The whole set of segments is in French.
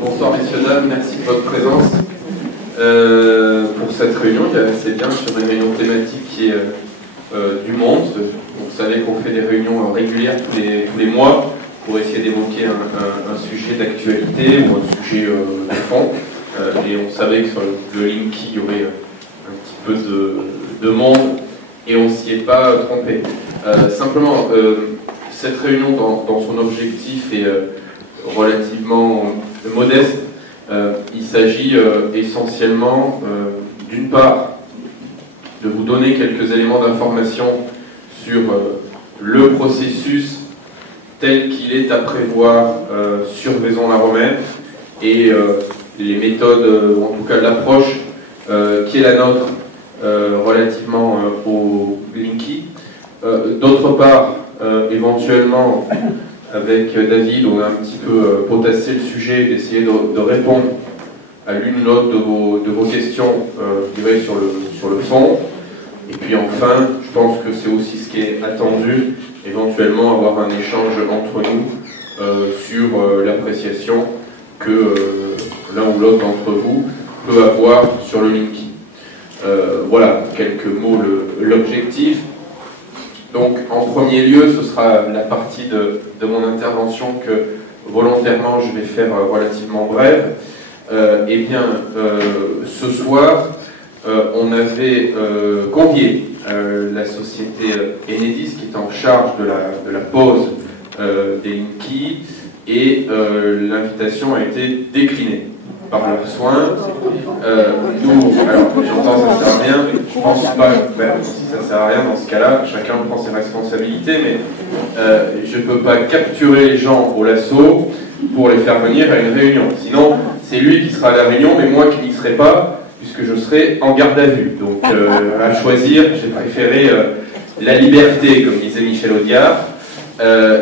Bonsoir messieurs, dames, merci de votre présence pour cette réunion qui est assez bien sur une réunion thématique qui est du monde. Donc, vous savez qu'on fait des réunions régulières tous les mois pour essayer d'évoquer un sujet d'actualité ou un sujet de fond. Et on savait que sur le Linky, il y aurait un petit peu de monde et on ne s'y est pas trompé. Simplement, cette réunion dans son objectif est relativement modeste. Il s'agit essentiellement, d'une part, de vous donner quelques éléments d'information sur le processus tel qu'il est à prévoir sur Vaison-la-Romaine et les méthodes, ou en tout cas l'approche qui est la nôtre relativement au Linky. D'autre part, éventuellement, avec David, on a un petit peu potassé le sujet, d'essayer de répondre à l'une ou l'autre de vos questions, je dirais, sur le fond. Et puis enfin, je pense que c'est aussi ce qui est attendu, éventuellement avoir un échange entre nous sur l'appréciation que l'un ou l'autre d'entre vous peut avoir sur le Linky. Voilà, quelques mots, l'objectif. Donc, en premier lieu, ce sera la partie de mon intervention que volontairement je vais faire relativement brève. Eh bien, ce soir, on avait convié la société Enedis qui est en charge de la pose des Linky et l'invitation a été déclinée par leurs soins. Nous, alors j'entends ça sert à rien, je pense pas, si ça sert à rien dans ce cas-là, chacun prend ses responsabilités, mais je ne peux pas capturer les gens au lasso pour les faire venir à une réunion. Sinon, c'est lui qui sera à la réunion, mais moi qui n'y serai pas, puisque je serai en garde à vue. Donc, à choisir, j'ai préféré la liberté, comme disait Michel Audiard,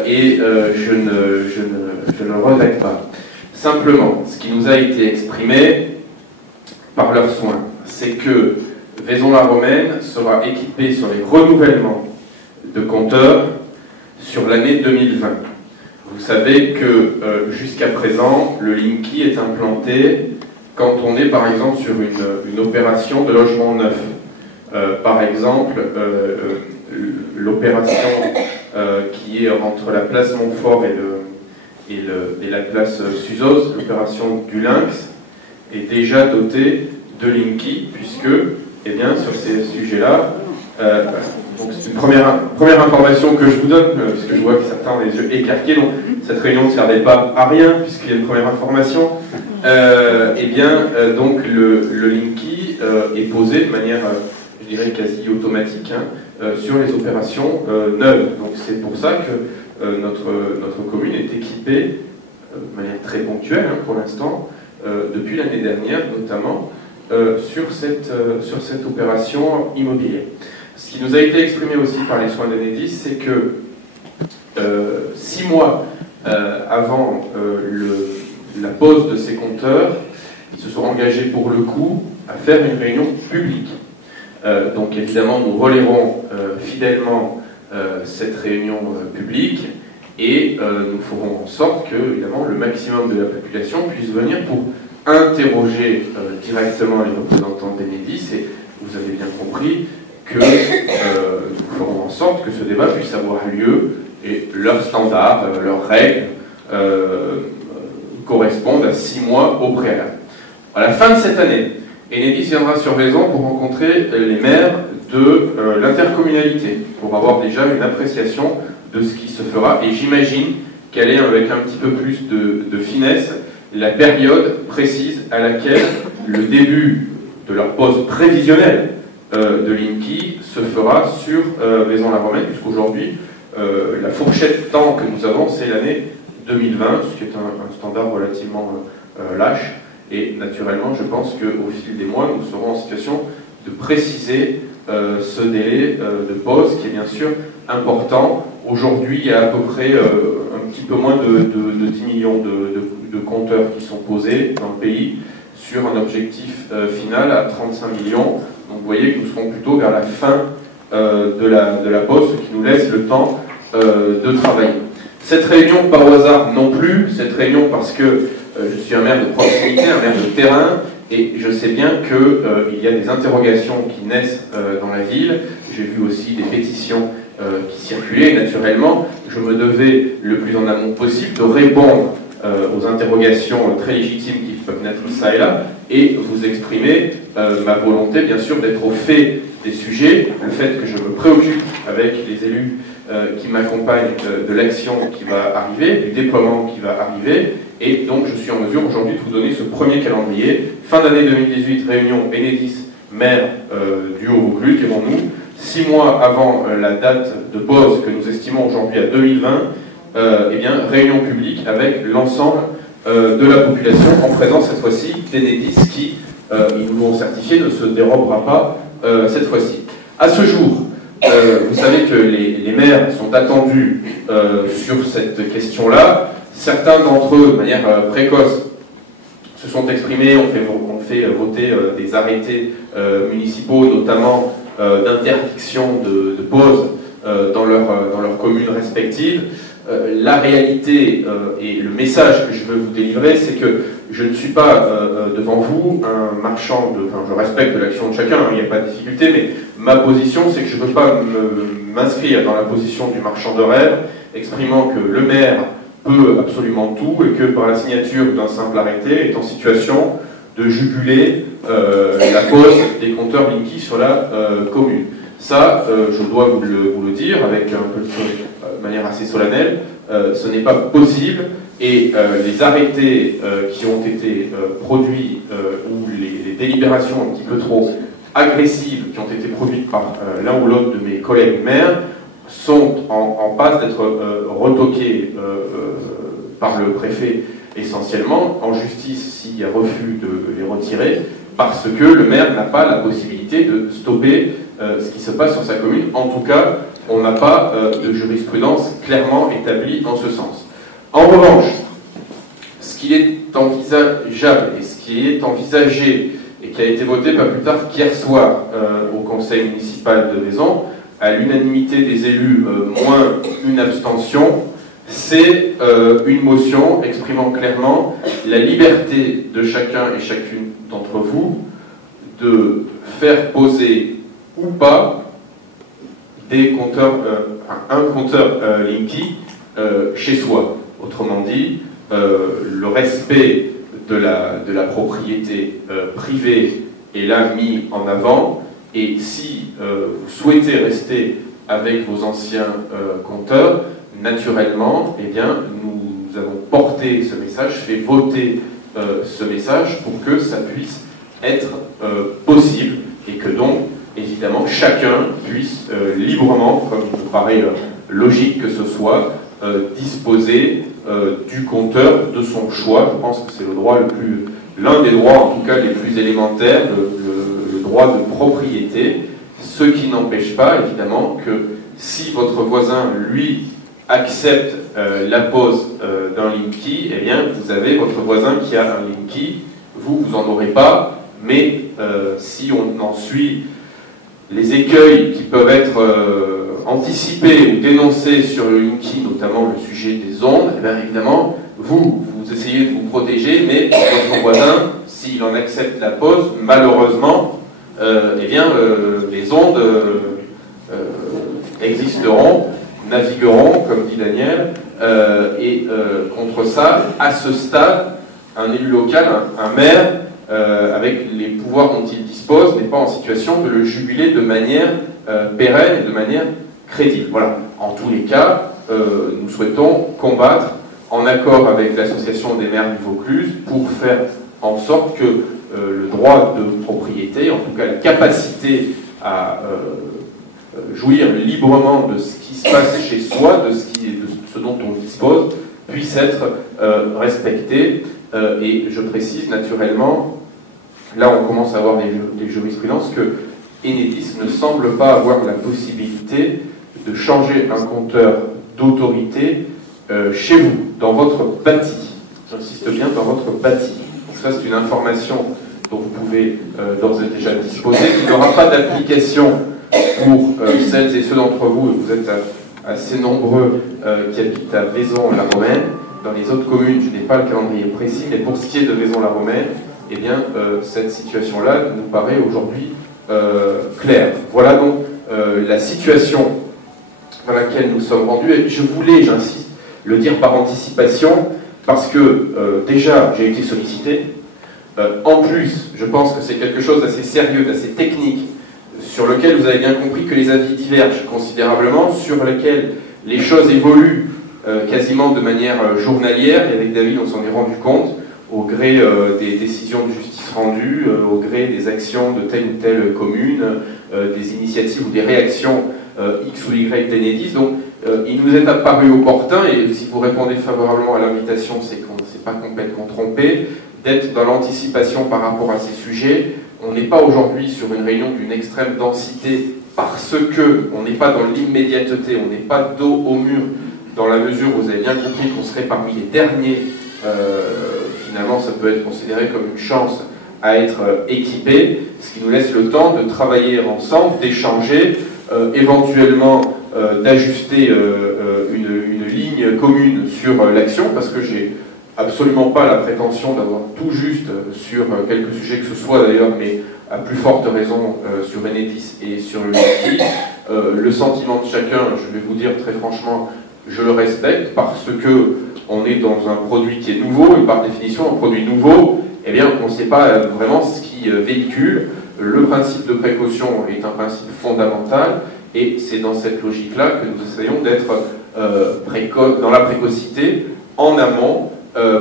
et je ne regrette pas. Simplement, ce qui nous a été exprimé par leurs soins, c'est que Vaison-la-Romaine sera équipée sur les renouvellements de compteurs sur l'année 2020. Vous savez que jusqu'à présent, le Linky est implanté quand on est par exemple sur une opération de logement neuf. Par exemple, l'opération qui est entre la place Montfort et la place Suzos, l'opération du Lynx, est déjà dotée de Linky, puisque, eh bien, sur ces sujets-là, donc c'est une première information que je vous donne, puisque je vois que certains ont les yeux écarqués, donc cette réunion ne servait pas à rien, puisqu'il y a une première information. Eh bien, donc le Linky est posé de manière, je dirais, quasi automatique, sur les opérations neuves. Donc c'est pour ça que notre commune est équipée de manière très ponctuelle pour l'instant, depuis l'année dernière notamment, sur cette opération immobilière. Ce qui nous a été exprimé aussi par les soins d'Enedis, c'est que 6 mois avant la pose de ces compteurs, ils se sont engagés pour le coup à faire une réunion publique. Donc évidemment, nous relayerons fidèlement cette réunion publique et nous ferons en sorte que, évidemment, le maximum de la population puisse venir pour interroger directement les représentants d'Enedis, et vous avez bien compris que nous ferons en sorte que ce débat puisse avoir lieu et leurs standards, leurs règles correspondent à 6 mois au préalable. À la fin de cette année, Enedis viendra sur Vaison pour rencontrer les maires de l'intercommunalité, pour avoir déjà une appréciation de ce qui se fera, et j'imagine qu'elle est avec un petit peu plus de finesse la période précise à laquelle le début de leur pause prévisionnelle de Linky se fera sur Vaison-la-Romaine, puisqu'aujourd'hui, la fourchette temps que nous avons, c'est l'année 2020, ce qui est un standard relativement lâche, et naturellement, je pense qu'au fil des mois, nous serons en situation de préciser ce délai de pause, qui est bien sûr important. Aujourd'hui, il y a à peu près un petit peu moins de 10 millions de compteurs qui sont posés dans le pays, sur un objectif final à 35 millions. Donc vous voyez que nous serons plutôt vers la fin de la pause, ce qui nous laisse le temps de travailler. Cette réunion, pas au hasard non plus, cette réunion parce que je suis un maire de proximité, un maire de terrain, et je sais bien qu'il y a des interrogations qui naissent dans la ville. J'ai vu aussi des pétitions qui circulaient. Naturellement, je me devais le plus en amont possible de répondre aux interrogations très légitimes qui peuvent naître ça et là, et vous exprimer ma volonté, bien sûr, d'être au fait des sujets, le fait que je me préoccupe avec les élus qui m'accompagnent de l'action qui va arriver, du déploiement qui va arriver, et donc je suis en mesure aujourd'hui de vous donner ce premier calendrier. Fin d'année 2018, réunion Enedis, maire du Haut-Vaucluse, dirons-nous, 6 mois avant la date de pause que nous estimons aujourd'hui à 2020, eh bien, réunion publique avec l'ensemble de la population, en présence cette fois-ci d'Enedis qui, ils nous l'ont certifié, ne se dérobera pas cette fois-ci. À ce jour, vous savez que les maires sont attendus sur cette question-là. Certains d'entre eux, de manière précoce, se sont exprimés, ont fait voter des arrêtés municipaux, notamment d'interdiction de pause dans leurs communes respectives. La réalité et le message que je veux vous délivrer, c'est que je ne suis pas devant vous un marchand de... Enfin, je respecte l'action de chacun, il n'y a pas de difficulté, mais ma position, c'est que je ne peux pas m'inscrire dans la position du marchand de rêve, exprimant que le maire peut absolument tout et que par la signature d'un simple arrêté est en situation de juguler la pose des compteurs Linky sur la commune. Ça, je dois vous le dire avec de manière assez solennelle, ce n'est pas possible, et les arrêtés qui ont été produits ou les délibérations un petit peu trop agressives qui ont été produites par l'un ou l'autre de mes collègues maires sont en passe d'être retoqués par le préfet essentiellement, en justice s'il y a refus de les retirer, parce que le maire n'a pas la possibilité de stopper ce qui se passe sur sa commune. En tout cas, on n'a pas de jurisprudence clairement établie en ce sens. En revanche, ce qui est envisageable et ce qui est envisagé et qui a été voté pas plus tard qu'hier soir au conseil municipal de Vaison, à l'unanimité des élus, moins une abstention, c'est une motion exprimant clairement la liberté de chacun et chacune d'entre vous de faire poser ou pas des compteurs, un compteur Linky chez soi. Autrement dit, le respect de la propriété privée est là mis en avant, et si vous souhaitez rester avec vos anciens compteurs, naturellement, eh bien, nous avons porté ce message, fait voter ce message pour que ça puisse être possible, et que donc, évidemment, chacun puisse librement, comme il me paraît logique que ce soit, disposer du compteur de son choix. Je pense que c'est l'un des droits, en tout cas les plus élémentaires, le droit de propriété, ce qui n'empêche pas, évidemment, que si votre voisin, lui, accepte la pose d'un Linky, eh bien, vous avez votre voisin qui a un Linky, vous n'en aurez pas, mais si on en suit les écueils qui peuvent être anticipés ou dénoncés sur le Linky, notamment le sujet des ondes, eh bien, évidemment, vous essayez de vous protéger, mais votre voisin, s'il en accepte la pose, malheureusement, eh bien, les ondes existeront, navigueront, comme dit Daniel, et contre ça, à ce stade, un élu local, un maire, avec les pouvoirs dont il dispose, n'est pas en situation de le juguler de manière pérenne et de manière crédible. Voilà. En tous les cas, nous souhaitons combattre, en accord avec l'association des maires du Vaucluse, pour faire en sorte que le droit de propriété, en tout cas la capacité à jouir librement de ce qui se passe chez soi, de ce dont on dispose, puisse être respecté. Et je précise naturellement, là on commence à avoir des jurisprudences, que Enedis ne semble pas avoir la possibilité de changer un compteur d'autorité chez vous, dans votre bâti. J'insiste bien, dans votre bâti. Donc ça, c'est une information dont vous pouvez d'ores et déjà disposer, qui n'aura pas d'application pour celles et ceux d'entre vous, et vous êtes assez nombreux qui habitent à Vaison-la-Romaine, dans les autres communes, je n'ai pas le calendrier précis, mais pour ce qui est de Vaison-la-Romaine, eh bien, cette situation-là nous paraît aujourd'hui claire. Voilà donc la situation dans laquelle nous sommes rendus. Et je voulais, j'insiste, le dire par anticipation, parce que déjà, j'ai été sollicité. En plus, je pense que c'est quelque chose d'assez sérieux, d'assez technique, sur lequel vous avez bien compris que les avis divergent considérablement, sur lequel les choses évoluent quasiment de manière journalière, et avec David on s'en est rendu compte, au gré des décisions de justice rendues, au gré des actions de telle ou telle commune, des initiatives ou des réactions X ou Y d'Enedis. Donc il nous est apparu opportun, et si vous répondez favorablement à l'invitation, c'est qu'on ne s'est pas complètement trompé, d'être dans l'anticipation par rapport à ces sujets. On n'est pas aujourd'hui sur une réunion d'une extrême densité parce qu'on n'est pas dans l'immédiateté, on n'est pas dos au mur, dans la mesure où vous avez bien compris qu'on serait parmi les derniers. Finalement, ça peut être considéré comme une chance à être équipé, ce qui nous laisse le temps de travailler ensemble, d'échanger, éventuellement d'ajuster une ligne commune sur l'action, parce que j'ai absolument pas la prétention d'avoir tout juste sur quelques sujets que ce soit d'ailleurs, mais à plus forte raison sur Enedis et sur le LINKI. Le sentiment de chacun, je vais vous dire très franchement, je le respecte parce que on est dans un produit qui est nouveau, et par définition, un produit nouveau, eh bien, on ne sait pas vraiment ce qui véhicule. Le principe de précaution est un principe fondamental, et c'est dans cette logique-là que nous essayons d'être dans la précocité, en amont,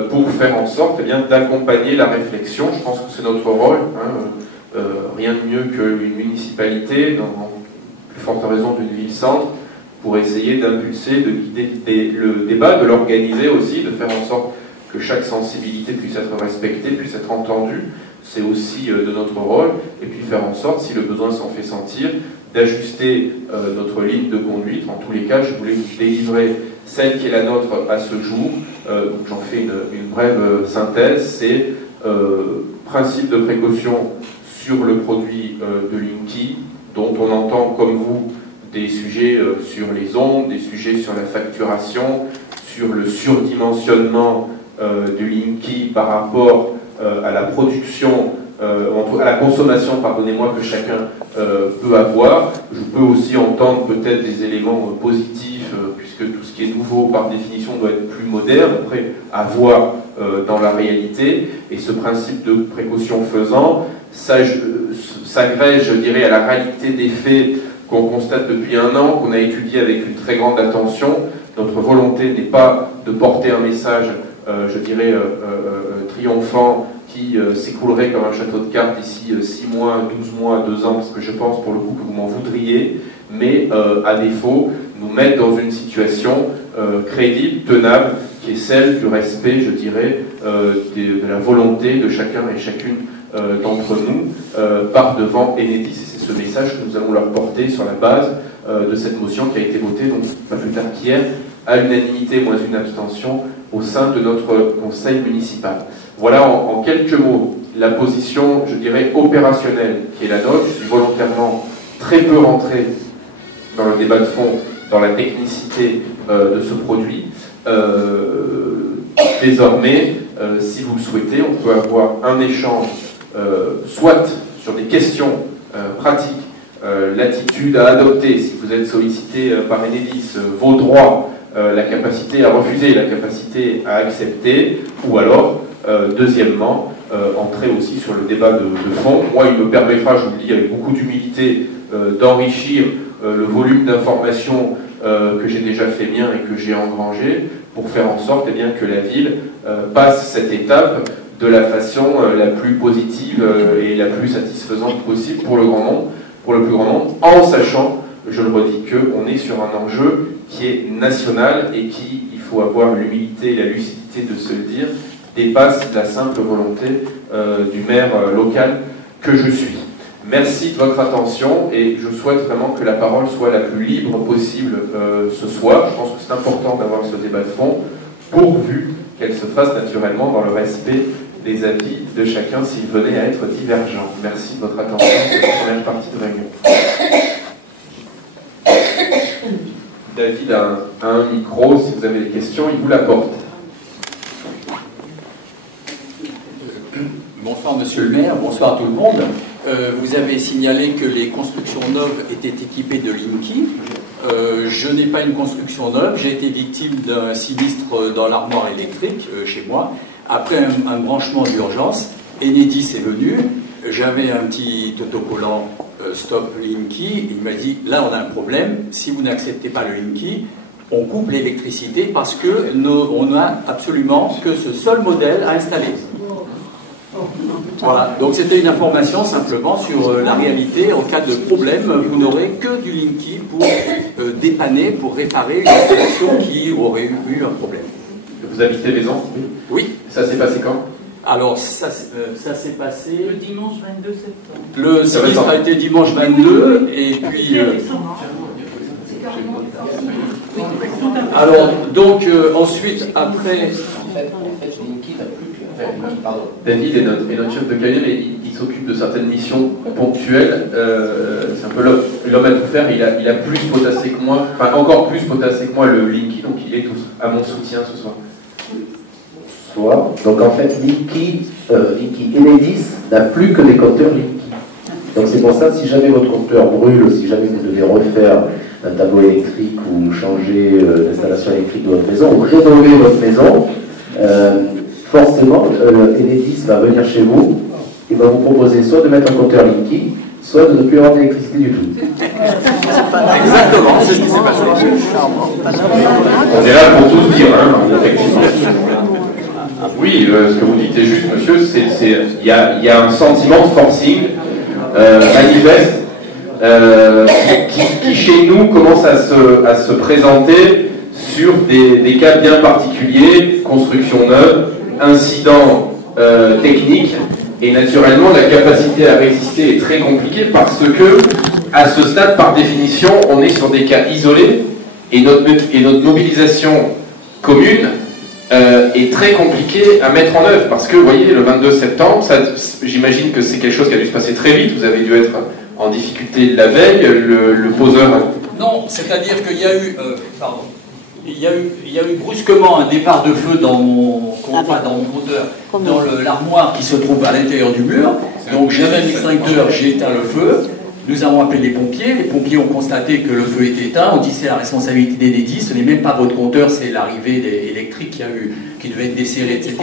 pour faire en sorte d'accompagner la réflexion. Je pense que c'est notre rôle, hein, rien de mieux qu'une municipalité, dans plus forte raison d'une ville-centre, pour essayer d'impulser, de guider le débat, de l'organiser aussi, de faire en sorte que chaque sensibilité puisse être respectée, puisse être entendue. C'est aussi de notre rôle, et puis faire en sorte, si le besoin s'en fait sentir, d'ajuster notre ligne de conduite. En tous les cas, je voulais vous délivrer celle qui est la nôtre à ce jour. Donc j'en fais une brève synthèse. C'est principe de précaution sur le produit de LINKI, dont on entend, comme vous, des sujets sur les ondes, des sujets sur la facturation, sur le surdimensionnement de LINKI par rapport à la production, à la consommation, pardonnez-moi, que chacun peut avoir. Je peux aussi entendre peut-être des éléments positifs, puisque tout ce qui est nouveau, par définition, doit être plus moderne, après, à voir dans la réalité. Et ce principe de précaution faisant, s'agrège, je dirais, à la réalité des faits qu'on constate depuis un an, qu'on a étudié avec une très grande attention. Notre volonté n'est pas de porter un message, je dirais, triomphant, qui s'écoulerait comme un château de cartes d'ici 6 mois, 12 mois, 2 ans, parce que je pense pour le coup que vous m'en voudriez, mais à défaut, nous mettre dans une situation crédible, tenable, qui est celle du respect, je dirais, de la volonté de chacun et chacune d'entre nous, par devant Enedis. Et c'est ce message que nous allons leur porter sur la base de cette motion qui a été votée, donc pas plus tard qu'hier, à l'unanimité moins une abstention au sein de notre conseil municipal. Voilà en quelques mots la position, je dirais, opérationnelle qui est la nôtre. Je suis volontairement très peu rentré dans le débat de fond, dans la technicité de ce produit. Désormais, si vous le souhaitez, on peut avoir un échange, soit sur des questions pratiques, l'attitude à adopter si vous êtes sollicité par Enedis, vos droits, la capacité à refuser, la capacité à accepter, ou alors, deuxièmement, entrer aussi sur le débat de fond. Moi, il me permettra, je vous le dis avec beaucoup d'humilité, d'enrichir le volume d'informations que j'ai déjà fait mien et que j'ai engrangé, pour faire en sorte bien, que la ville passe cette étape de la façon la plus positive et la plus satisfaisante possible pour le grand nombre, pour le plus grand nombre, en sachant, je le redis, qu'on est sur un enjeu qui est national et qui, il faut avoir l'humilité et la lucidité de se le dire, dépasse la simple volonté du maire local que je suis. Merci de votre attention, et je souhaite vraiment que la parole soit la plus libre possible ce soir. Je pense que c'est important d'avoir ce débat de fond, pourvu qu'elle se fasse naturellement dans le respect des avis de chacun s'il venait à être divergent. Merci de votre attention pour cette première partie de réunion. David a un micro, si vous avez des questions, il vous l'apporte. Monsieur le maire, bonsoir à tout le monde. Vous avez signalé que les constructions neuves étaient équipées de Linky. Je n'ai pas une construction neuve, j'ai été victime d'un sinistre dans l'armoire électrique chez moi. Après un branchement d'urgence, Enedis est venu, j'avais un petit autocollant Stop Linky, il m'a dit là on a un problème, si vous n'acceptez pas le Linky, on coupe l'électricité parce que on n'a absolument que ce seul modèle à installer. Voilà, donc c'était une information simplement sur la réalité. En cas de problème, vous n'aurez que du Linky pour dépanner, pour réparer une installation qui aurait eu un problème. Vous habitez Maison? Oui. Ça s'est passé quand? Alors, ça s'est passé... Le dimanche 22 septembre. Le sinistre a été dimanche 22, et puis... Alors, donc, ensuite, après... David est notre chef de cabinet, mais il s'occupe de certaines missions ponctuelles. C'est un peu l'homme à tout faire. Il a plus potassé que moi, enfin encore plus potassé que moi le Linky, donc il est à mon soutien ce soir. Donc en fait, Linky Enedis n'a plus que des compteurs Linky. Donc c'est pour ça, si jamais votre compteur brûle, si jamais vous devez refaire un tableau électrique ou changer l'installation électrique de votre maison, ou rénover votre maison, forcément, Enedis va venir chez vous et va vous proposer soit de mettre un compteur Linky, soit de ne plus avoir d'électricité du tout. Exactement, c'est ce qui s'est passé. On est là pour tous dire, hein, effectivement. Oui, ce que vous dites est juste, monsieur, il y a un sentiment de forcing manifeste qui chez nous commence à se présenter sur des cas bien particuliers, construction neuve, incidents techniques, et naturellement la capacité à résister est très compliquée parce que à ce stade, par définition, on est sur des cas isolés et notre mobilisation commune est très compliquée à mettre en œuvre parce que, vous voyez, le 22 septembre, j'imagine que c'est quelque chose qui a dû se passer très vite, vous avez dû être en difficulté la veille, le poseur... Non, c'est-à-dire qu'il y a eu... Il y a eu brusquement un départ de feu dans mon compteur, dans l'armoire qui se trouve à l'intérieur du mur. Donc j'avais un extincteur, j'ai éteint le feu. Nous avons appelé les pompiers ont constaté que le feu était éteint. On dit c'est la responsabilité d'Enedis, ce n'est même pas votre compteur, c'est l'arrivée électrique qui devait être desserrée, etc.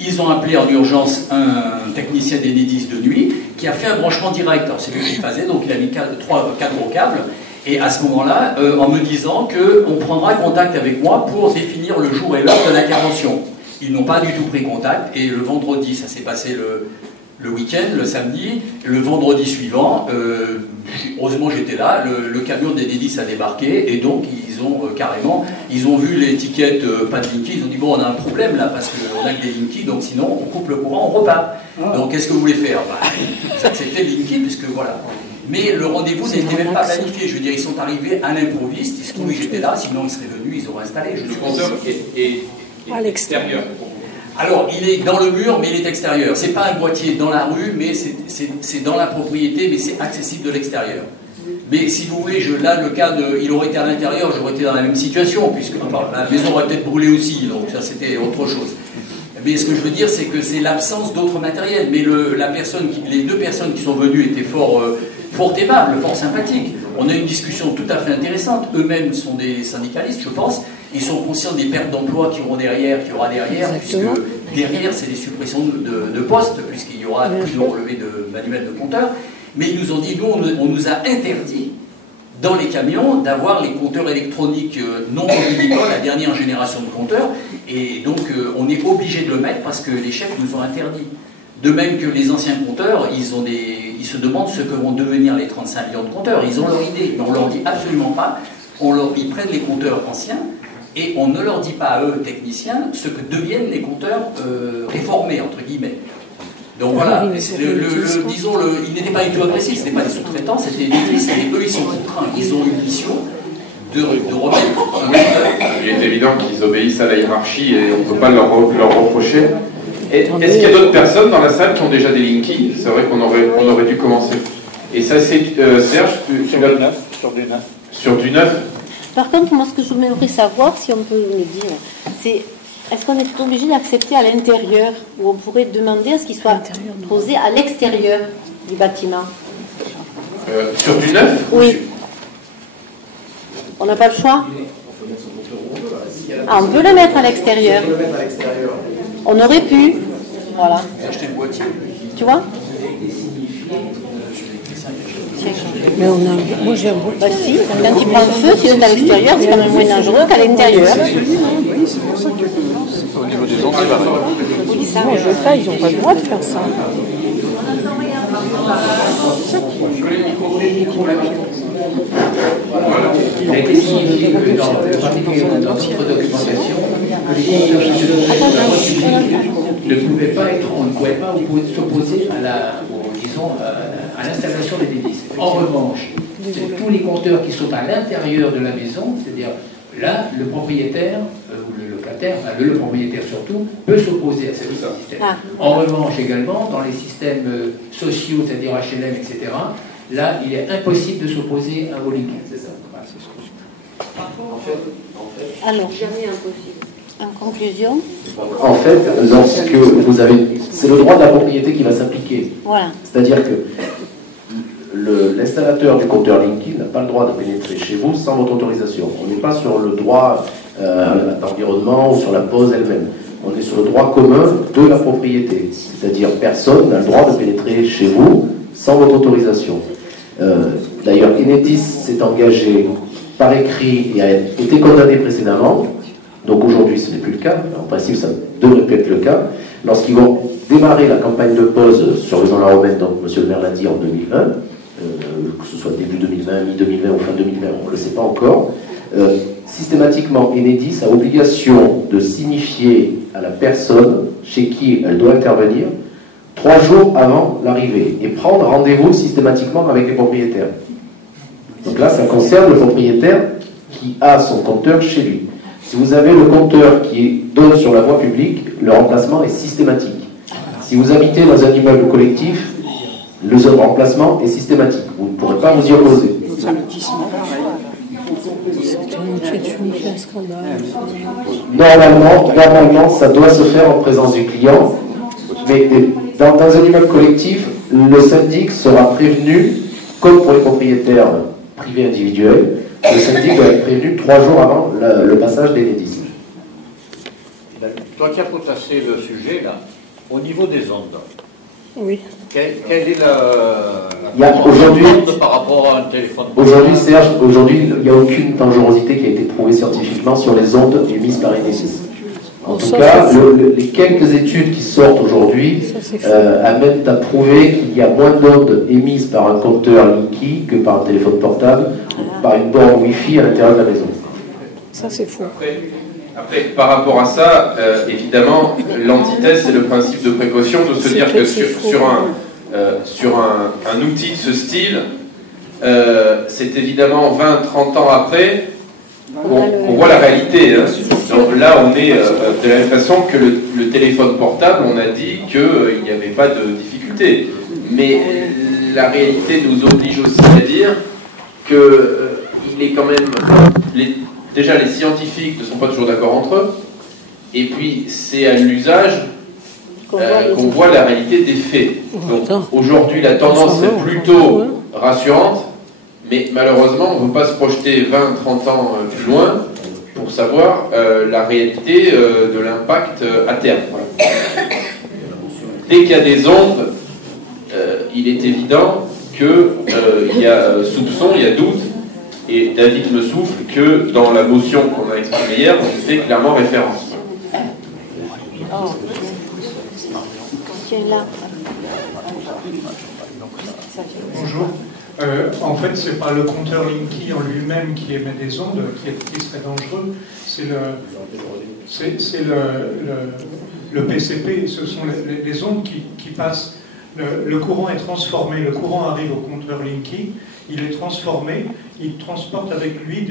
Ils ont appelé en urgence un technicien d'Enedis de nuit qui a fait un branchement direct. Alors c'est lui qui le faisait, donc il a mis 4 gros câbles. Et à ce moment-là, en me disant qu'on prendra contact avec moi pour définir le jour et l'heure de l'intervention. Ils n'ont pas du tout pris contact, et le vendredi, ça s'est passé le week-end, le samedi, le vendredi suivant, heureusement j'étais là, le camion d'Enedis a débarqué, et donc ils ont vu l'étiquette pas de Linky, ils ont dit bon on a un problème là, parce qu'on a que des Linky, donc sinon on coupe le courant, on repart. Donc qu'est-ce que vous voulez faire? Vous acceptez Linky, puisque voilà. Mais le rendez-vous n'était même pas planifié. Je veux dire, ils sont arrivés à l'improviste. Ils se trouvaient que j'étais là, sinon ils seraient venus, ils auraient installé. Le compteur est extérieur. Alors, il est dans le mur, mais il est extérieur. C'est pas un boîtier dans la rue, mais c'est dans la propriété, mais c'est accessible de l'extérieur. Mais si vous voulez, là, le cas il aurait été à l'intérieur, j'aurais été dans la même situation, puisque la maison aurait peut-être brûlé aussi, donc ça c'était autre chose. Mais ce que je veux dire, c'est que c'est l'absence d'autres matériels. Mais les deux personnes qui sont venues étaient fort aimables, fort sympathiques. On a eu une discussion tout à fait intéressante. Eux-mêmes sont des syndicalistes, je pense. Ils sont conscients des pertes d'emplois qu'il y aura derrière, puisque derrière, c'est des suppressions de postes, puisqu'il y aura plus de relevés de manuels de compteurs. Mais ils nous ont dit, nous, on nous a interdit, dans les camions, d'avoir les compteurs électroniques non communicants, la dernière génération de compteurs. Et donc, on est obligé de le mettre parce que les chefs nous ont interdit. De même que les anciens compteurs, ils se demandent ce que vont devenir les 35 millions de compteurs. Ils ont leur idée, mais on ne leur dit absolument pas. Ils prennent les compteurs anciens et on ne leur dit pas à eux, techniciens, ce que deviennent les compteurs réformés, entre guillemets. Donc voilà, disons, ils n'étaient pas du tout agressifs, ce n'étaient pas des sous-traitants, c'était des églises, et eux ils sont contraints, ils ont une mission de remettre un compteur. Il est évident qu'ils obéissent à la hiérarchie et on ne peut pas leur reprocher. Est-ce qu'il y a d'autres personnes dans la salle qui ont déjà des Linky? C'est vrai qu'on aurait dû commencer. Et ça, c'est Serge, tu l'as sur du neuf. Sur du neuf. Par contre, moi, ce que je voudrais savoir, si on peut me dire, c'est Est-ce qu'on est obligé d'accepter à l'intérieur, ou on pourrait demander à ce qu'il soit posé à l'extérieur du bâtiment? Sur du neuf? Oui. On n'a pas le choix? Ah, on peut le mettre à l'extérieur. On aurait pu. Voilà. Acheter le boîtier. Tu vois? Mais moi j'ai un boîtier. Bah si, quand il prend le feu, s'il est à l'extérieur, c'est quand même moins dangereux qu'à l'intérieur. Oui, c'est pour ça que Au niveau des ondes, c'est pareil. moi je veux pas, ils n'ont pas le droit de faire ça. Il a été signifié que dans notre documentation, que les compteurs ne pouvaient pas être, on ne pouvait pas s'opposer à l'installation des Enedis. En revanche, tous les compteurs qui sont à l'intérieur de la maison, c'est-à-dire là, le propriétaire, ou le locataire, enfin, le propriétaire surtout, peut s'opposer à ce système. Ah. En revanche, également, dans les systèmes sociaux, c'est-à-dire HLM, etc., là, il est impossible de s'opposer à un All-in-One. C'est ça. Alors, jamais impossible. En conclusion, En fait, lorsque vous avez... C'est le droit de la propriété qui va s'appliquer. voilà. C'est-à-dire que l'installateur du compteur Linky n'a pas le droit de pénétrer chez vous sans votre autorisation. On n'est pas sur le droit d'environnement ou sur la pose elle-même. On est sur le droit commun de la propriété. C'est-à-dire personne n'a le droit de pénétrer chez vous sans votre autorisation. D'ailleurs, Enedis s'est engagé par écrit et a été condamné précédemment. Donc aujourd'hui, ce n'est plus le cas. En principe, ça devrait plus être le cas. Lorsqu'ils vont démarrer la campagne de pause sur Vaison-la-Romaine, donc M. le maire l'a dit en 2020, que ce soit début 2020, mi-2020 ou fin 2020, on ne le sait pas encore, systématiquement, Enedis a obligation de signifier à la personne chez qui elle doit intervenir 3 jours avant l'arrivée et prendre rendez-vous systématiquement avec les propriétaires. Donc là, ça concerne le propriétaire qui a son compteur chez lui. Si vous avez le compteur qui donne sur la voie publique, le remplacement est systématique. Si vous habitez dans un immeuble collectif, le remplacement est systématique. Vous ne pourrez pas vous y opposer. C'est un scandale. Normalement, ça doit se faire en présence du client. Mais dans un immeuble collectif, le syndic sera prévenu, comme pour les propriétaires privés individuels, le syndic doit être prévenu 3 jours avant le passage d'Enedis. Toi qui as potassé le sujet, là, au niveau des ondes, Oui. quelle est Aujourd'hui, par rapport à un téléphone? Aujourd'hui, Serge, il n'y a aucune dangerosité qui a été prouvée scientifiquement sur les ondes émises par Enedis. En tout cas, les quelques études qui sortent aujourd'hui amènent à prouver qu'il y a moins d'ondes émises par un compteur Linky que par un téléphone portable ou par une borne Wi-Fi à l'intérieur de la maison. Ça, c'est faux. Après, par rapport à ça, évidemment, l'antithèse, c'est le principe de précaution, de se dire que sur un outil de ce style, c'est évidemment 20-30 ans après qu'on voit la réalité. Hein. Donc là, on est de la même façon que le téléphone portable, on a dit qu'il n'y avait pas de difficulté. Mais la réalité nous oblige aussi à dire qu'il est quand même... Déjà, les scientifiques ne sont pas toujours d'accord entre eux. Et puis, c'est à l'usage qu'on voit la réalité des faits. Donc aujourd'hui, la tendance est plutôt rassurante. Mais malheureusement, on ne peut pas se projeter 20-30 ans plus loin pour savoir la réalité de l'impact à terme. Voilà. Dès qu'il y a des ondes, il est évident qu'il y a soupçon, il y a doute. Et David me souffle que dans la motion qu'on a exprimée hier, on y fait clairement référence. Bonjour. En fait, ce n'est pas le compteur Linky en lui-même qui émet des ondes qui serait dangereux, c'est le PCP, ce sont les ondes qui passent. Le courant est transformé, le courant arrive au compteur Linky, il est transformé, il transporte avec lui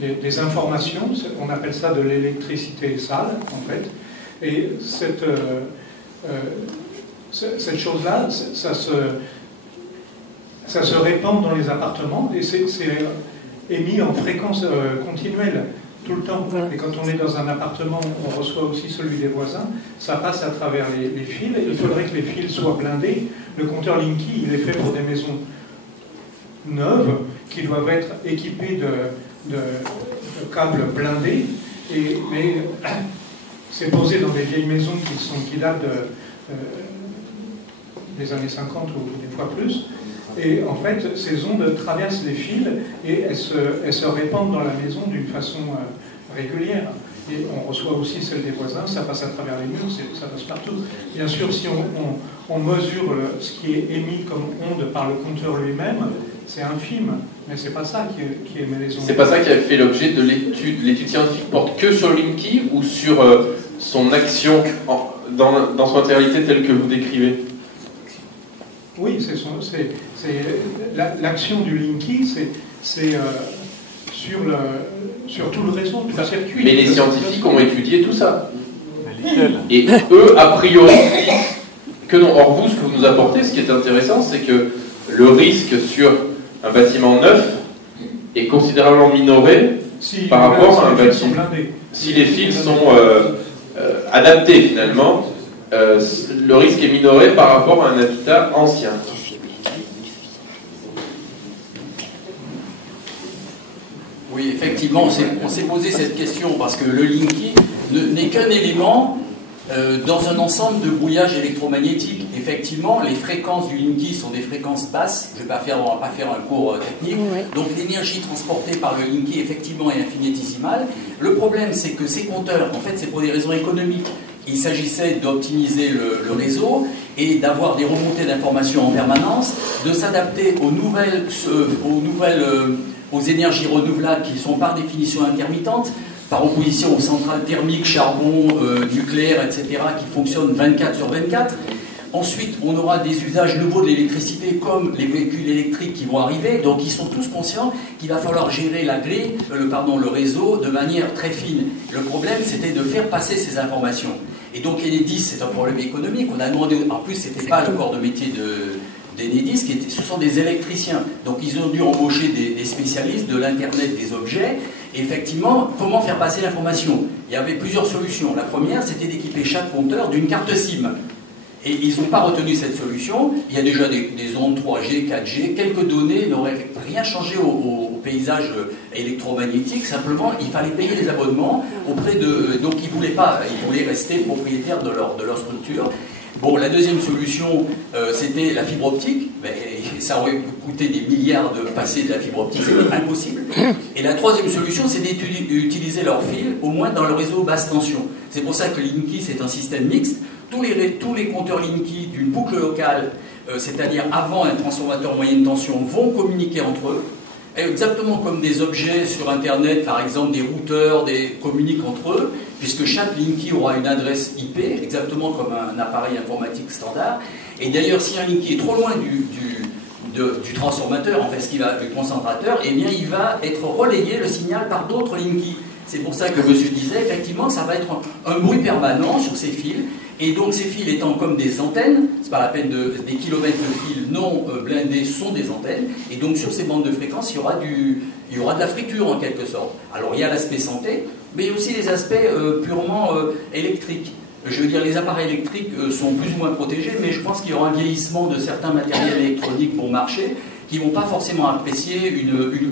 des informations, on appelle ça de l'électricité sale, en fait, et cette chose-là, ça se répand dans les appartements et c'est émis en fréquence continuelle. tout le temps. Voilà. Et quand on est dans un appartement, on reçoit aussi celui des voisins, ça passe à travers les fils. Il faudrait que les fils soient blindés. Le compteur Linky, il est fait pour des maisons neuves qui doivent être équipées de câbles blindés. Mais c'est posé dans des vieilles maisons qui datent des années 50 ou des fois plus. Et en fait, ces ondes traversent les fils et elles se répandent dans la maison d'une façon régulière. Et on reçoit aussi celle des voisins, ça passe à travers les murs, ça passe partout. Bien sûr, si on mesure ce qui est émis comme onde par le compteur lui-même, c'est infime, mais c'est pas ça qui émet les ondes. C'est pas ça qui a fait l'objet de l'étude. L'étude scientifique porte que sur Linky ou sur son action dans son intégralité telle que vous décrivez? Oui, l'action du Linky, c'est sur tout le réseau, tout le circuit. Mais les scientifiques ont étudié tout ça. Et eux, a priori, que non. Or, vous, ce que vous nous apportez, ce qui est intéressant, c'est que le risque sur un bâtiment neuf est considérablement minoré par rapport à un bâtiment. Si les fils sont adaptés, finalement, le risque est minoré par rapport à un habitat ancien. Oui, effectivement, on s'est posé cette question parce que le Linky n'est qu'un élément dans un ensemble de brouillage électromagnétique. Effectivement, les fréquences du Linky sont des fréquences basses. On va pas faire un cours technique. Ouais. Donc l'énergie transportée par le Linky, effectivement, est infinitésimale. Le problème, c'est que ces compteurs, en fait, c'est pour des raisons économiques. Il s'agissait d'optimiser le réseau et d'avoir des remontées d'informations en permanence, de s'adapter aux énergies renouvelables qui sont par définition intermittentes, par opposition aux centrales thermiques, charbon, nucléaire, etc., qui fonctionnent 24/24. Ensuite, on aura des usages nouveaux de l'électricité, comme les véhicules électriques qui vont arriver. Donc, ils sont tous conscients qu'il va falloir gérer le réseau de manière très fine. Le problème, c'était de faire passer ces informations. Et donc, Enedis, c'est un problème économique. On a demandé, en plus, c'était pas le corps de métier d'Enedis, ce sont des électriciens. Donc, ils ont dû embaucher des spécialistes de l'Internet des objets. Et effectivement, comment faire passer l'information? Il y avait plusieurs solutions. La première, c'était d'équiper chaque compteur d'une carte SIM. Et ils n'ont pas retenu cette solution. Il y a déjà des ondes 3G, 4G. Quelques données n'auraient rien changé au paysage électromagnétique. Simplement, il fallait payer les abonnements auprès de... Donc, ils ne voulaient pas. Ils voulaient rester propriétaires de leur structure. Bon, la deuxième solution, c'était la fibre optique. Mais ça aurait coûté des milliards de passer de la fibre optique. C'était impossible. Et la troisième solution, c'est d'utiliser leur fil, au moins dans le réseau basse tension. C'est pour ça que Linky, c'est un système mixte. Tous les compteurs Linky d'une boucle locale, c'est-à-dire avant un transformateur moyenne tension, vont communiquer entre eux, exactement comme des objets sur Internet, par exemple des routeurs, communiquent entre eux, puisque chaque Linky aura une adresse IP, exactement comme un appareil informatique standard. Et d'ailleurs, si un Linky est trop loin du transformateur, en fait, du concentrateur, eh bien, il va être relayé le signal par d'autres Linky. C'est pour ça que monsieur disait, effectivement, ça va être un bruit permanent sur ces fils. Et donc ces fils étant comme des antennes, c'est pas la peine des kilomètres de fils non blindés sont des antennes, et donc sur ces bandes de fréquences, il y aura de la friture en quelque sorte. Alors il y a l'aspect santé, mais il y a aussi les aspects purement électriques. Je veux dire, les appareils électriques sont plus ou moins protégés, mais je pense qu'il y aura un vieillissement de certains matériels électroniques bon marché qui ne vont pas forcément apprécier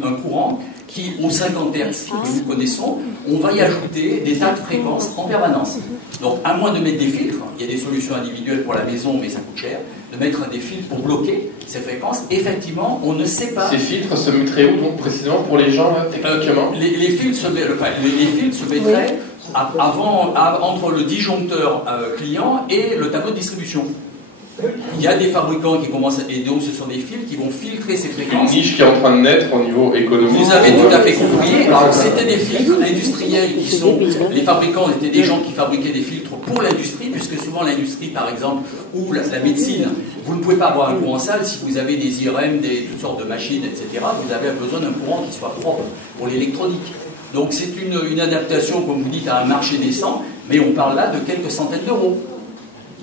un courant qui, aux 50 Hz que nous connaissons, on va y ajouter des tas de fréquences en permanence. Donc, à moins de mettre des filtres, il y a des solutions individuelles pour la maison, mais ça coûte cher, de mettre des filtres pour bloquer ces fréquences. Effectivement, on ne sait pas... Ces filtres se mettraient où, donc, précisément, pour les gens, techniquement les filtres se mettraient entre le disjoncteur client et le tableau de distribution. Il y a des fabricants qui commencent, et donc ce sont des fils qui vont filtrer ces fréquences. Une niche qui est en train de naître au niveau économique. Vous avez tout à fait compris. C'était des filtres industriels qui sont... Les fabricants étaient des gens qui fabriquaient des filtres pour l'industrie, puisque souvent l'industrie, par exemple, ou la médecine, vous ne pouvez pas avoir un courant sale si vous avez des IRM, toutes sortes de machines, etc. Vous avez besoin d'un courant qui soit propre pour l'électronique. Donc c'est une adaptation, comme vous dites, à un marché naissant, mais on parle là de quelques centaines d'euros.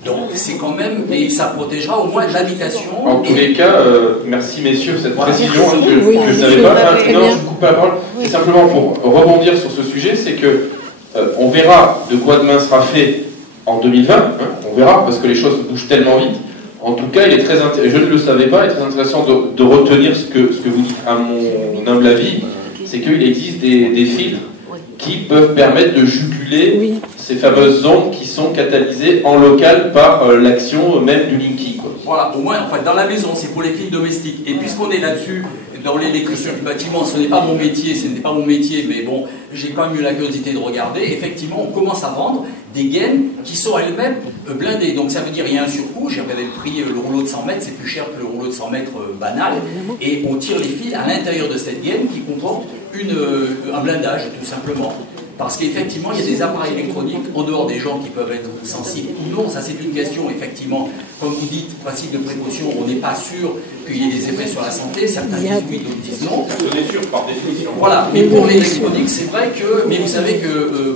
Donc c'est quand même, et ça protégera au moins l'habitation. En tous les cas, merci messieurs cette précision que je n'avais pas. Non, je vous coupe la parole. c'est simplement pour rebondir sur ce sujet, c'est que on verra de quoi demain sera fait en 2020, hein, on verra, parce que les choses bougent tellement vite. En tout cas, il est très je ne le savais pas, il est très intéressant de retenir ce que vous dites. À mon humble avis, c'est qu'il existe des filtres qui peuvent permettre de juguler ces fameuses ondes qui sont catalysées en local par l'action même du Linky. Voilà, au moins, en fait, dans la maison, c'est pour les fils domestiques. Et puisqu'on est là-dessus, dans l'électricité du bâtiment, ce n'est pas mon métier, mais bon, j'ai quand même eu la curiosité de regarder. Effectivement, on commence à vendre des gaines qui sont elles-mêmes blindées. Donc ça veut dire qu'il y a un surcoût. J'ai regardé le prix, le rouleau de 100 mètres, c'est plus cher que le rouleau de 100 mètres banal. Et on tire les fils à l'intérieur de cette gaine qui comporte un blindage, tout simplement. Parce qu'effectivement, il y a des appareils électroniques, en dehors des gens qui peuvent être sensibles ou non, ça c'est une question, effectivement, comme vous dites, principe de précaution, on n'est pas sûr qu'il y ait des effets sur la santé, certains disent oui, d'autres disent non. On est sûr, par définition. Voilà, mais pour l'électronique, c'est vrai que, mais vous savez que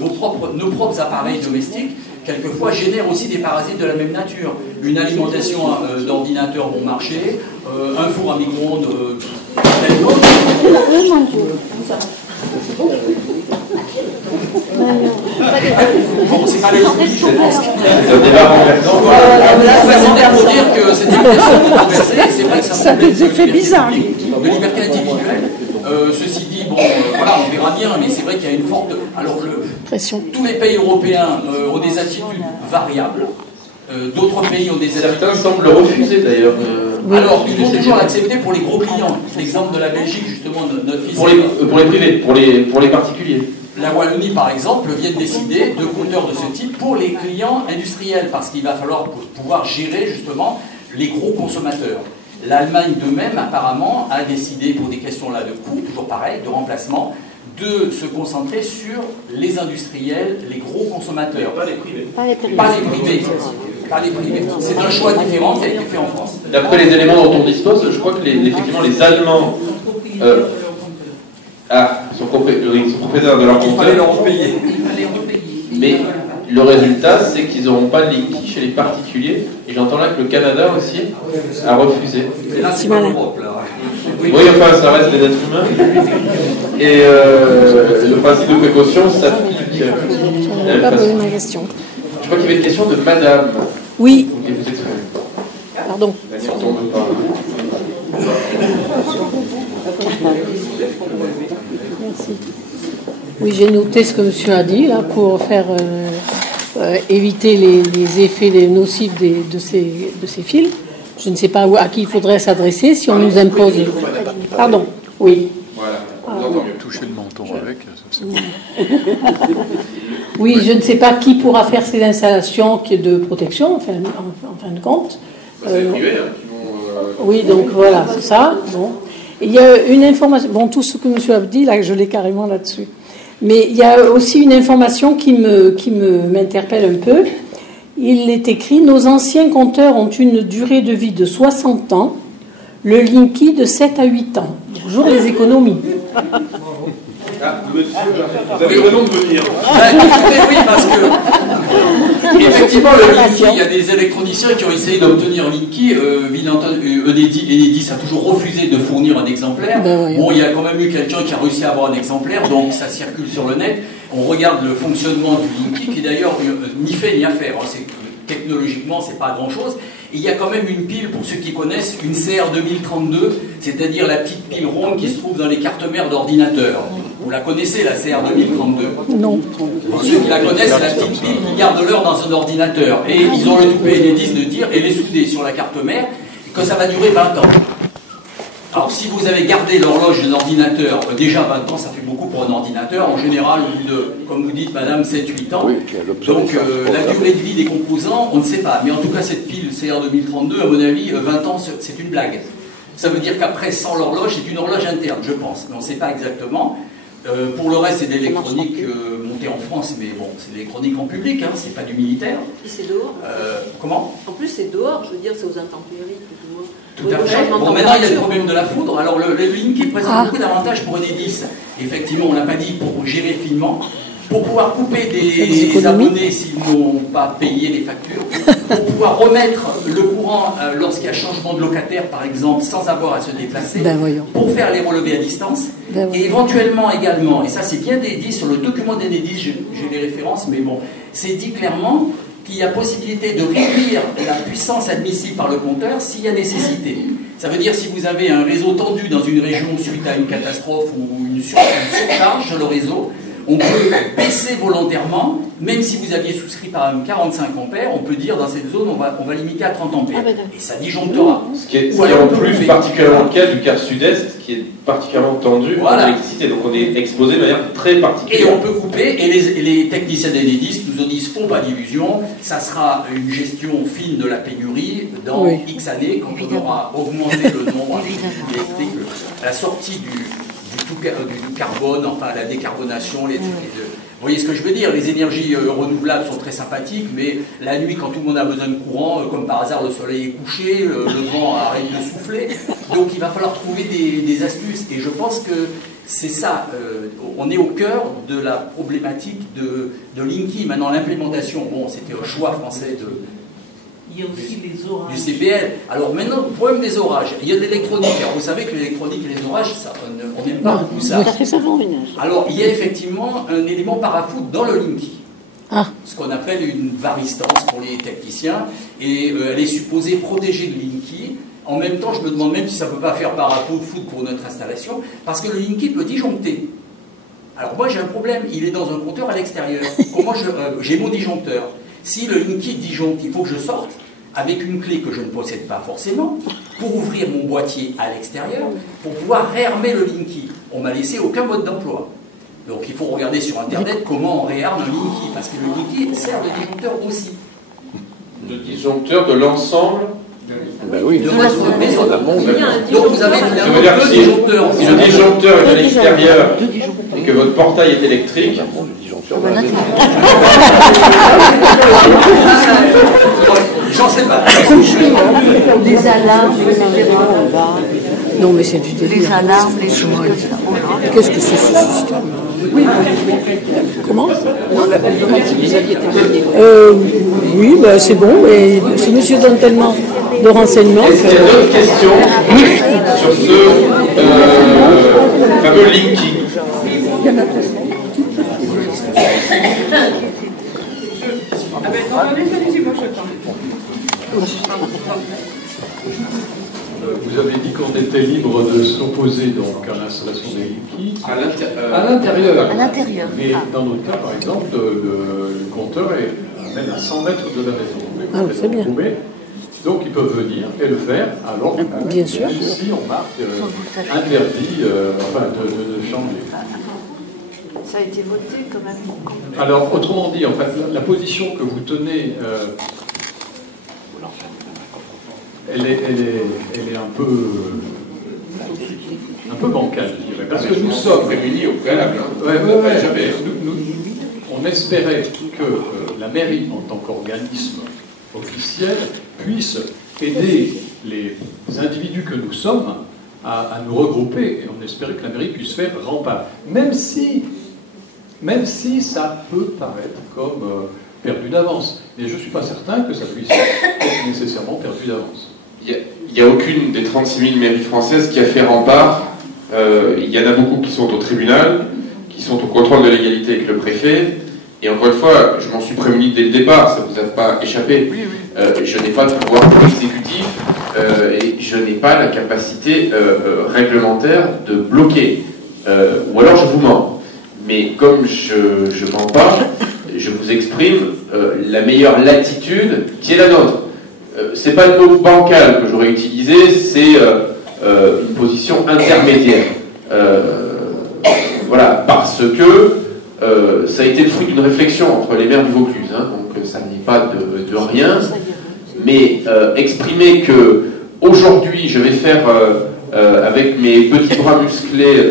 nos propres appareils domestiques, quelquefois, génèrent aussi des parasites de la même nature. Une alimentation d'ordinateur bon marché, un four à micro-ondes, bon, c'est pas les c'est un débat renversant. Pour dire que c'est une question controversée, c'est vrai que ça a des effets bizarres. De liberté individuelle. Ceci dit, bon, voilà, on verra bien, mais c'est vrai qu'il y a une forte. Alors, tous les pays européens ont des attitudes variables. D'autres pays ont des attitudes. Certains semblent le refuser d'ailleurs. Alors, ils vont toujours l'accepter pour les gros clients. L'exemple de la Belgique, justement, notre fils. Pour les privés, pour les particuliers. La Wallonie, par exemple, vient de décider de compteurs de ce type pour les clients industriels, parce qu'il va falloir pouvoir gérer justement les gros consommateurs. L'Allemagne de même, apparemment, a décidé, pour des questions-là de coût, toujours pareil, de remplacement, de se concentrer sur les industriels, les gros consommateurs. Pas les privés. Pas les privés. C'est un choix différent qui a été fait en France. D'après les éléments dont on dispose, je crois que effectivement les Allemands sont propriétaires de leur compteur. Il fallait leur repayer. Mais le résultat, c'est qu'ils n'auront pas de Linky chez les particuliers. Et j'entends là que le Canada aussi a refusé. Et là, c'est pas l'Europe, là. Oui, enfin, ça reste des êtres humains. Et le principe de précaution s'applique. Je n'ai pas posé ma question. Je crois qu'il y avait une question de madame. Oui. Qui vous exprime. Pardon. Daniel, on tombe pas. Merci. Oui, j'ai noté ce que monsieur a dit, là, pour faire éviter les effets nocifs de ces fils. Je ne sais pas à qui il faudrait s'adresser si on nous impose. Pardon. Oui. Voilà. On entend mieux. Toucher le menton avec. Oui, je ne sais pas qui pourra faire ces installations de protection, en fin de compte. C'est les privés qui vont. Oui, donc voilà, c'est ça. Bon. Il y a une information. Bon, tout ce que monsieur a dit, là, je l'ai carrément là-dessus. Mais il y a aussi une information qui m'interpelle un peu. Il est écrit: nos anciens compteurs ont une durée de vie de 60 ans, le Linky de 7 à 8 ans. Toujours les économies. Ah, monsieur, vous avez raison de venir. Oui, parce que effectivement, le Linky, il y a des électroniciens qui ont essayé d'obtenir un Linky. Enedis a toujours refusé de fournir un exemplaire. Bon, il y a quand même eu quelqu'un qui a réussi à avoir un exemplaire, donc ça circule sur le net. On regarde le fonctionnement du Linky, qui d'ailleurs ni fait ni à faire. Technologiquement, c'est pas grand-chose. Et il y a quand même une pile, pour ceux qui connaissent, une CR 2032, c'est-à-dire la petite pile ronde qui se trouve dans les cartes mères d'ordinateur. Vous la connaissez, la CR 2032 ? Non. Pour ceux qui la connaissent, c'est la petite pile qui garde l'heure dans un ordinateur. Et ils ont le toupet et les 10 de dire, elle est soudée sur la carte mère, que ça va durer 20 ans. Alors, si vous avez gardé l'horloge d'un ordinateur, déjà 20 ans, ça fait beaucoup pour un ordinateur. En général, au bout de, comme vous dites, madame, 7-8 ans. Donc, la durée de vie des composants, on ne sait pas. Mais en tout cas, cette pile CR 2032, à mon avis, 20 ans, c'est une blague. Ça veut dire qu'après, sans l'horloge, c'est une horloge interne, je pense. Mais on ne sait pas exactement. Pour le reste, c'est de l'électronique montée en France, mais bon, c'est de l'électronique en public, hein, c'est pas du militaire. Et c'est dehors. Comment ? En plus, c'est dehors, je veux dire, c'est aux intempéries, plus ou moins. Tout à fait. Bon, maintenant, il y a le problème de la foudre. Alors, le Linky présente beaucoup d'avantages pour Enedis. Effectivement, on l'a pas dit, pour gérer finement, pour pouvoir couper des abonnés s'ils n'ont pas payé les factures. pour pouvoir remettre le courant lorsqu'il y a changement de locataire, par exemple, sans avoir à se déplacer, pour faire les relevés à distance, et éventuellement également, et ça c'est bien dit sur le document d'Enedis, j'ai les références, mais bon, c'est dit clairement qu'il y a possibilité de réduire la puissance admissible par le compteur s'il y a nécessité. Ça veut dire si vous avez un réseau tendu dans une région suite à une catastrophe ou une surcharge sur le réseau, on peut baisser volontairement, même si vous aviez souscrit par exemple 45 ampères, on peut dire dans cette zone on va limiter à 30 ampères. Et ça disjonctera. Ce qui est en plus particulièrement le cas du quart sud-est, qui est particulièrement tendu en électricité. Donc on est exposé de manière très particulière. Et on peut couper, et les techniciens d'Enedis nous disent font pas d'illusions, ça sera une gestion fine de la pénurie dans X années, quand on aura augmenté le nombre électrique, la sortie du carbone, enfin la décarbonation, vous voyez ce que je veux dire, les énergies renouvelables sont très sympathiques, mais la nuit quand tout le monde a besoin de courant, comme par hasard le soleil est couché, le vent arrête de souffler, donc il va falloir trouver des astuces, et je pense que c'est ça, on est au cœur de la problématique de Linky. Maintenant l'implémentation, bon c'était un choix français il y a aussi les orages. Du CPL. Alors maintenant, le problème des orages, il y a de l'électronique. Alors vous savez que l'électronique et les orages, on n'aime pas beaucoup ça. Alors il y a effectivement un élément parafoot dans le Linky. Ce qu'on appelle une varistance pour les techniciens. Et elle est supposée protéger le Linky. En même temps, je me demande même si ça ne peut pas faire parafoot pour notre installation, parce que le Linky peut disjoncter. Alors moi j'ai un problème, il est dans un compteur à l'extérieur. Comment j'ai mon disjoncteur. Si le Linky disjoncte, il faut que je sorte avec une clé que je ne possède pas forcément pour ouvrir mon boîtier à l'extérieur pour pouvoir réarmer le Linky. On m'a laissé aucun mode d'emploi. Donc il faut regarder sur internet comment on réarme un Linky, parce que le Linky sert de disjoncteur aussi. De disjoncteur de l'ensemble de votre maison. Donc vous avez finalement deux disjoncteurs. Si le disjoncteur est à l'extérieur et que votre portail est électrique, j'en sais pas. Les alarmes, non, mais c'est du délire. Les alarmes, les choses comme ça. Qu'est-ce que c'est ce système? Comment? Oui, bah, c'est bon, mais si monsieur donne tellement de renseignements. Est-ce qu'il y a d'autres questions sur ce fameux Linky? Vous avez dit qu'on était libre de s'opposer donc à l'installation des Linky à l'intérieur. Mais dans notre cas, par exemple, le compteur est même à 100 mètres de la maison. C'est bien. Donc ils peuvent venir et le faire, alors bien sûr. Ici on marque interdit de changer. Ça a été voté quand même. Alors autrement dit, en fait, la position que vous tenez, elle est un peu bancale, je dirais, parce que nous sommes réunis au préalable. On espérait que la mairie, en tant qu'organisme officiel, puisse aider les individus que nous sommes à nous regrouper, et on espérait que la mairie puisse faire rempart. Même si ça peut paraître comme perdu d'avance. Mais je ne suis pas certain que ça puisse être nécessairement perdu d'avance. Il n'y a aucune des 36 000 mairies françaises qui a fait rempart. Il y en a beaucoup qui sont au tribunal, qui sont au contrôle de légalité avec le préfet. Et encore une fois, je m'en suis prévenu dès le départ, ça ne vous a pas échappé. Je n'ai pas de pouvoir exécutif et je n'ai pas la capacité réglementaire de bloquer. Ou alors je vous mens. Mais comme je ne mens pas, je vous exprime la meilleure latitude qui est la nôtre. C'est pas le mot bancal que j'aurais utilisé, c'est une position intermédiaire. Voilà, parce que ça a été le fruit d'une réflexion entre les maires du Vaucluse, hein, donc ça n'est pas de rien, mais exprimer que aujourd'hui je vais faire avec mes petits bras musclés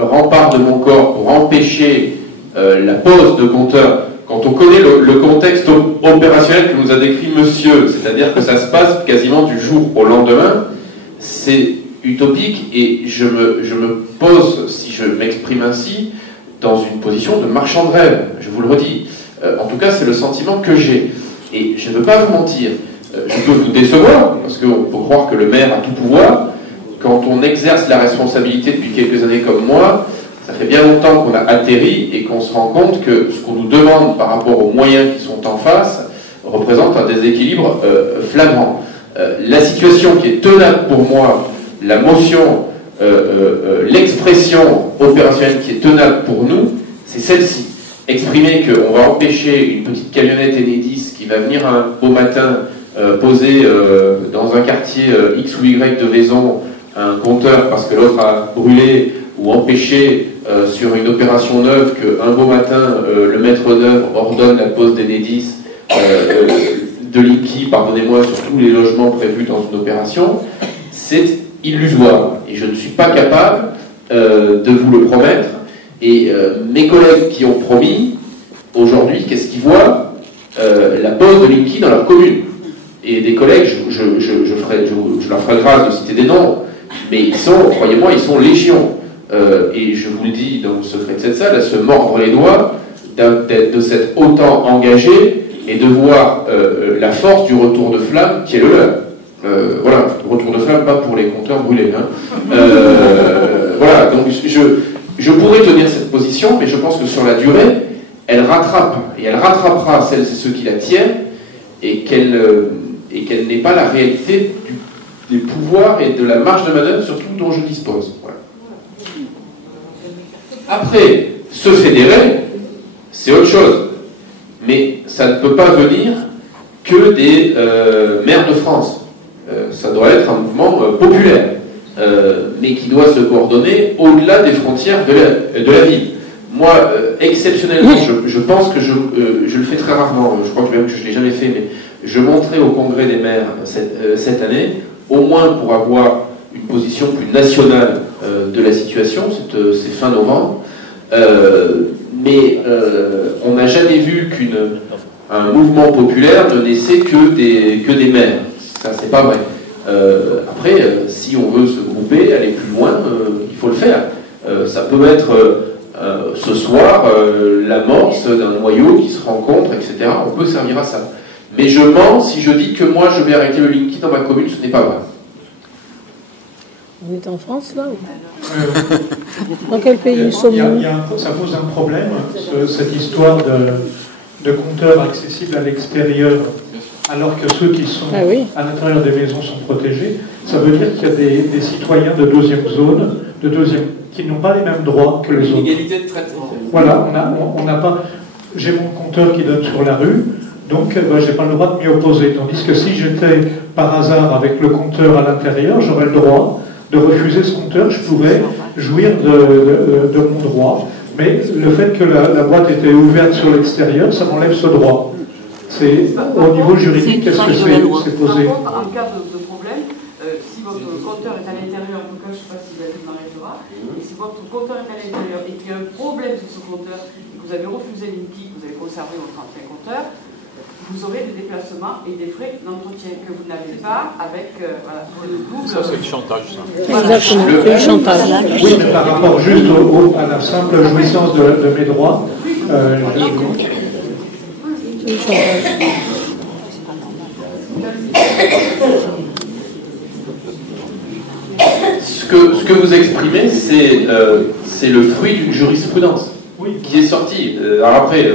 rempart de mon corps pour empêcher la pose de compteur, quand on connaît le contexte opérationnel que nous a décrit monsieur, c'est-à-dire que ça se passe quasiment du jour au lendemain, c'est utopique et je me pose, si je m'exprime ainsi, dans une position de marchand de rêve, je vous le redis. En tout cas, c'est le sentiment que j'ai. Et je ne veux pas vous mentir, je peux vous décevoir, parce qu'on peut croire que le maire a tout pouvoir. Quand on exerce la responsabilité depuis quelques années comme moi, ça fait bien longtemps qu'on a atterri et qu'on se rend compte que ce qu'on nous demande par rapport aux moyens qui sont en face représente un déséquilibre flagrant. La situation qui est tenable pour moi, la motion, l'expression opérationnelle qui est tenable pour nous, c'est celle-ci. Exprimer qu'on va empêcher une petite camionnette Enedis qui va venir un beau matin poser dans un quartier X ou Y de Vaison un compteur parce que l'autre a brûlé, ou empêcher sur une opération neuve qu'un beau matin le maître d'œuvre ordonne la pose d'Enedis de Linky, pardonnez-moi, sur tous les logements prévus dans une opération, c'est illusoire. Et je ne suis pas capable de vous le promettre. Et mes collègues qui ont promis, aujourd'hui, qu'est-ce qu'ils voient? La pose de Linky dans leur commune. Et des collègues, je leur ferai grâce de citer des noms, mais ils sont, croyez-moi, ils sont légion. Et je vous le dis dans le secret de cette salle, à se mordre les doigts de s'être autant engagé et de voir la force du retour de flamme qui est le leur. Voilà, retour de flamme, pas pour les compteurs brûlés. Hein. Voilà, donc je pourrais tenir cette position, mais je pense que sur la durée, elle rattrape, et elle rattrapera celles et ceux qui la tiennent, et qu'elle n'est pas la réalité des pouvoirs et de la marge de manœuvre, surtout dont je dispose. Voilà. Après, se fédérer, c'est autre chose. Mais ça ne peut pas venir que des maires de France. Ça doit être un mouvement populaire, mais qui doit se coordonner au-delà des frontières de la ville. Moi, exceptionnellement, je pense que je le fais très rarement, je crois que même que je ne l'ai jamais fait, mais je monterai au congrès des maires cette année, au moins pour avoir une position plus nationale de la situation, c'est fin novembre, mais on n'a jamais vu qu'un mouvement populaire ne naissait que des maires. Ça, c'est pas vrai. Après, si on veut se grouper, aller plus loin, il faut le faire. Ça peut être ce soir l'amorce d'un noyau qui se rencontre, etc. On peut servir à ça. Mais je mens si je dis que moi je vais arrêter le Linky dans ma commune, ce n'est pas vrai. On est en France là ou... Dans quel pays sommes-nous? Ça pose un problème, cette histoire de compteurs accessibles à l'extérieur, alors que ceux qui sont à l'intérieur des maisons sont protégés. Ça veut dire qu'il y a des citoyens de deuxième zone, qui n'ont pas les mêmes droits que les autres. Égalité de traitement. Voilà, on n'a pas... J'ai mon compteur qui donne sur la rue, donc je n'ai pas le droit de m'y opposer. Tandis que si j'étais par hasard avec le compteur à l'intérieur, j'aurais le droit de refuser ce compteur, je pourrais jouir de mon droit. Mais le fait que la boîte était ouverte sur l'extérieur, ça m'enlève ce droit. C'est au niveau juridique, qu'est-ce que c'est posé? En cas de problème, si votre compteur est à l'intérieur, en tout cas, je ne sais pas si la m'arrêtera, et si votre compteur est à l'intérieur et qu'il y a un problème sur ce compteur, et que vous avez refusé Linky, que vous avez conservé votre ancien compteur, vous aurez des déplacements et des frais d'entretien que vous n'avez pas avec voilà, le double. Ça, c'est le chantage, ça. Exactement, c'est le chantage. Oui, mais par rapport juste à la simple jouissance de mes droits, Ce que vous exprimez, c'est le fruit d'une jurisprudence qui est sortie. Alors après,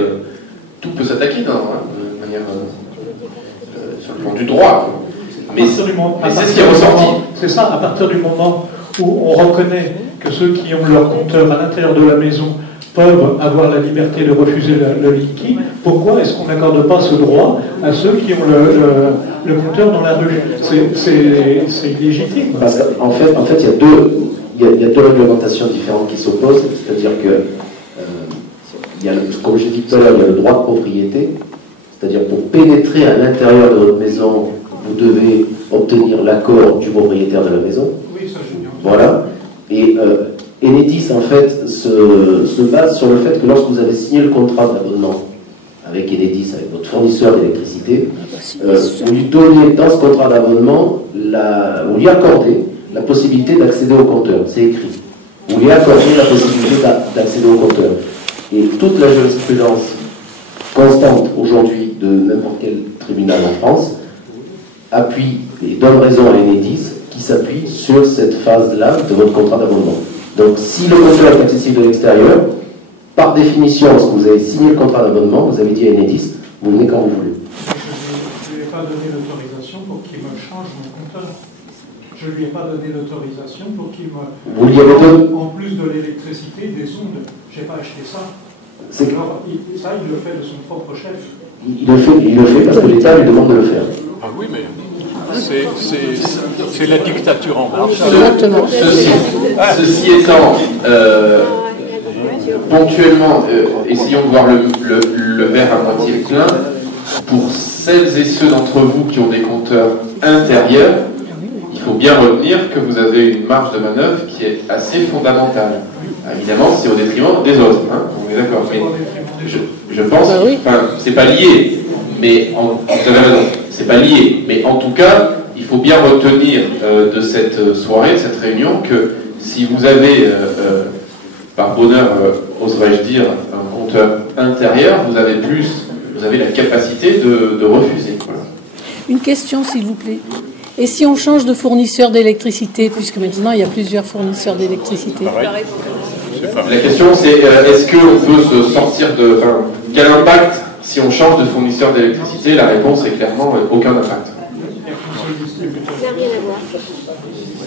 tout peut s'attaquer de manière sur le plan du droit. Mais c'est ce qui est ressorti. C'est ça, à partir du moment où on reconnaît que ceux qui ont leur compteur à l'intérieur de la maison peuvent avoir la liberté de refuser le Linky, pourquoi est-ce qu'on n'accorde pas ce droit à ceux qui ont le compteur dans la rue? C'est illégitime. Parce qu'en fait, il y a deux réglementations différentes qui s'opposent, c'est-à-dire que comme j'ai dit tout à l'heure, il y a le droit de propriété, c'est-à-dire pour pénétrer à l'intérieur de votre maison, vous devez obtenir l'accord du propriétaire de la maison. Oui, ça je viens. Voilà. Et Enedis, en fait, se base sur le fait que lorsque vous avez signé le contrat d'abonnement avec Enedis, avec votre fournisseur d'électricité, vous lui donnez dans ce contrat d'abonnement, vous lui accordez la possibilité d'accéder au compteur. C'est écrit. Vous lui accordez la possibilité d'accéder au compteur. Et toute la jurisprudence constante aujourd'hui de n'importe quel tribunal en France, appuie et donne raison à Enedis qui s'appuie sur cette phase-là de votre contrat d'abonnement. Donc si le compteur est accessible de l'extérieur, par définition, lorsque vous avez signé le contrat d'abonnement, vous avez dit à Enedis, vous venez quand vous voulez. Je ne lui ai pas donné l'autorisation pour qu'il me change mon compteur. Je ne lui ai pas donné l'autorisation pour qu'il me... Vous lui avez donné... En plus de l'électricité, des ondes. Je n'ai pas acheté ça. Alors, ça, il le fait de son propre chef. Il le fait parce que l'État lui demande de le faire. Ah oui, mais c'est la dictature en marche. Exactement. Ceci étant, ponctuellement, essayons de voir le verre à moitié plein. Pour celles et ceux d'entre vous qui ont des compteurs intérieurs, il faut bien retenir que vous avez une marge de manœuvre qui est assez fondamentale. Évidemment, c'est au détriment des autres, hein, on est d'accord. Mais je pense, enfin, c'est pas lié, mais vous avez raison, c'est pas lié. Mais en tout cas, il faut bien retenir de cette soirée, de cette réunion, que si vous avez, par bonheur, oserais-je dire, un compteur intérieur, vous avez la capacité de refuser. Voilà. Une question, s'il vous plaît. Et si on change de fournisseur d'électricité, puisque maintenant il y a plusieurs fournisseurs d'électricité? La question c'est, est-ce qu'on peut se sortir de... Enfin, quel impact si on change de fournisseur d'électricité? La réponse est clairement aucun impact.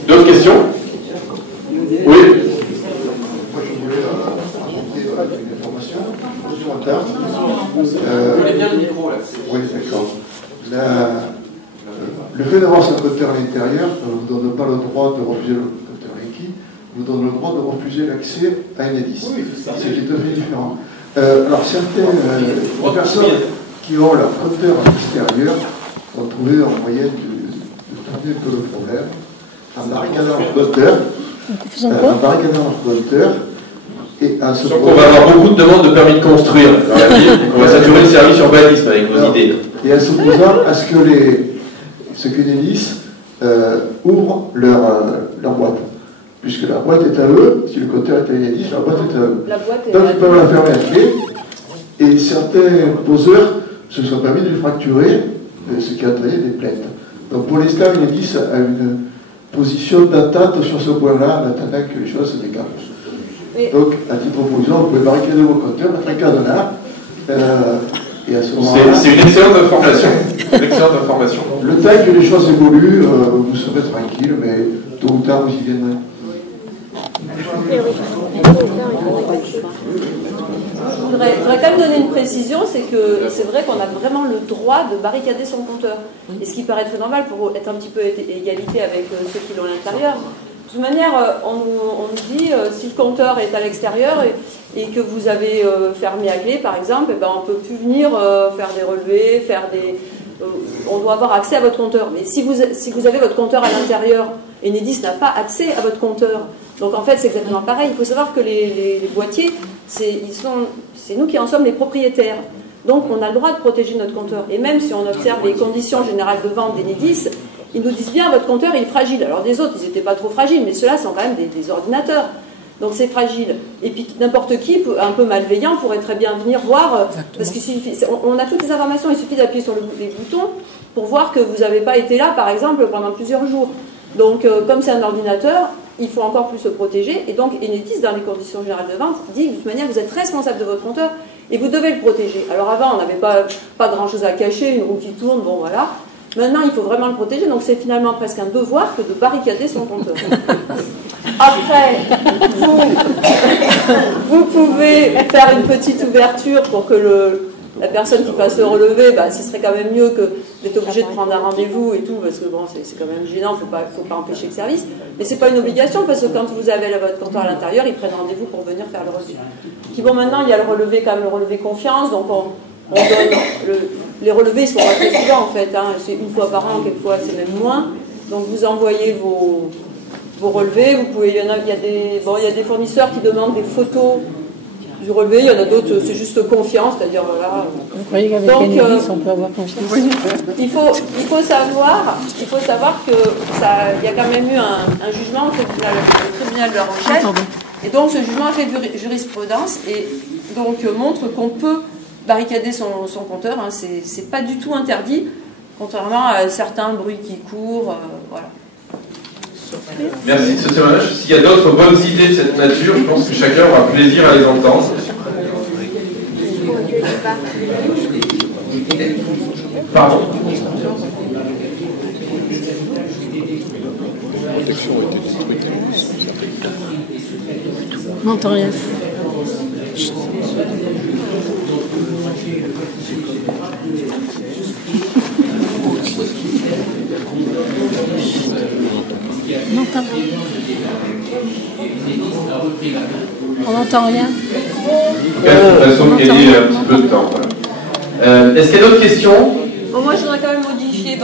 D'autres questions? Oui. Moi je voulais apporter une information supplémentaire. Vous voulez bien le micro là? Oui, d'accord. Le fait d'avoir ce compteur à l'intérieur ne vous donne pas le droit de refuser le compteur Linky, vous donne le droit de refuser l'accès à Enedis. C'est tout à fait différent. Alors certaines personnes qui ont leur compteur à l'extérieur ont trouvé en moyenne de trouver que le problème en barricadant leur compteur. Et à ce donc on va avoir beaucoup de demandes de permis de construire dans la ville. On va saturer le service urbanisme avec vos idées. Et en s'opposant à ce que Enedis ouvre leur boîte. Puisque la boîte est à eux, si le compteur est à Enedis, la boîte est à eux. Donc ils peuvent la fermer à clé. Et certains poseurs se sont permis de fracturer, ce qui a entraîné des plaintes. Donc pour l'instant, Enedis a une position d'attente sur ce point-là, en attendant que les choses se déclenchent. Donc, à titre provisoire, vous pouvez barricader vos compteurs, mettre un cadenas, et à ce moment-là... C'est une excellente information. Le temps que les choses évoluent, vous serez tranquille, mais tôt ou tard, vous y viendrez. Je voudrais quand même donner une précision, c'est que c'est vrai qu'on a vraiment le droit de barricader son compteur. Et ce qui paraît très normal pour être un petit peu égalité avec ceux qui l'ont à l'intérieur. De toute manière, on nous dit, si le compteur est à l'extérieur et que vous avez fermé à clé, par exemple, eh ben, on ne peut plus venir faire des relevés, on doit avoir accès à votre compteur. Mais si vous avez votre compteur à l'intérieur, Enedis n'a pas accès à votre compteur. Donc en fait, c'est exactement pareil. Il faut savoir que les boîtiers, c'est nous qui en sommes les propriétaires. Donc on a le droit de protéger notre compteur. Et même si on observe les conditions générales de vente d'Enedis, ils nous disent bien, votre compteur il est fragile. Alors des autres, ils n'étaient pas trop fragiles, mais ceux-là sont quand même des ordinateurs. Donc c'est fragile. Et puis n'importe qui, un peu malveillant, pourrait très bien venir voir, parce qu'on a toutes les informations, il suffit d'appuyer sur les boutons pour voir que vous n'avez pas été là, par exemple, pendant plusieurs jours. Donc comme c'est un ordinateur, il faut encore plus se protéger. Et donc Enedis, dans les conditions générales de vente, dit de toute manière, vous êtes responsable de votre compteur et vous devez le protéger. Alors avant, on n'avait pas grand-chose à cacher, une roue qui tourne, bon voilà. Maintenant, il faut vraiment le protéger, donc c'est finalement presque un devoir que de barricader son compteur. Après, vous pouvez faire une petite ouverture pour que la personne qui passe le relevé, ce serait quand même mieux que d'être obligé de prendre un rendez-vous et tout, parce que bon, c'est quand même gênant, il ne faut pas empêcher le service. Mais ce n'est pas une obligation, parce que quand vous avez votre compteur à l'intérieur, ils prennent rendez-vous pour venir faire le relevé. Puis bon, maintenant, il y a le relevé, quand même, le relevé confiance, donc on donne les relevés, ils sont pas très souvent en fait, hein. C'est une fois par an, quelquefois c'est même moins. Donc vous envoyez vos relevés, vous pouvez, il y a des fournisseurs qui demandent des photos du relevé, il y en a d'autres, c'est juste confiance, c'est-à-dire voilà. Vous croyez qu'avec Enedis, on peut avoir confiance? Il faut savoir que il y a quand même eu un jugement au tribunal de La Rochelle, et donc ce jugement a fait jurisprudence et donc montre qu'on peut barricader son compteur, hein, c'est pas du tout interdit, contrairement à certains bruits qui courent, voilà. Merci de ce témoignage. S'il y a d'autres bonnes idées de cette nature, je pense que chacun aura plaisir à les entendre. Pardon. On n'entend rien. On n'entend rien. En tout cas, de toute façon, gagner un petit peu de temps. Voilà. Est-ce qu'il y a d'autres questions? Bon, moi, je voudrais quand même modifier.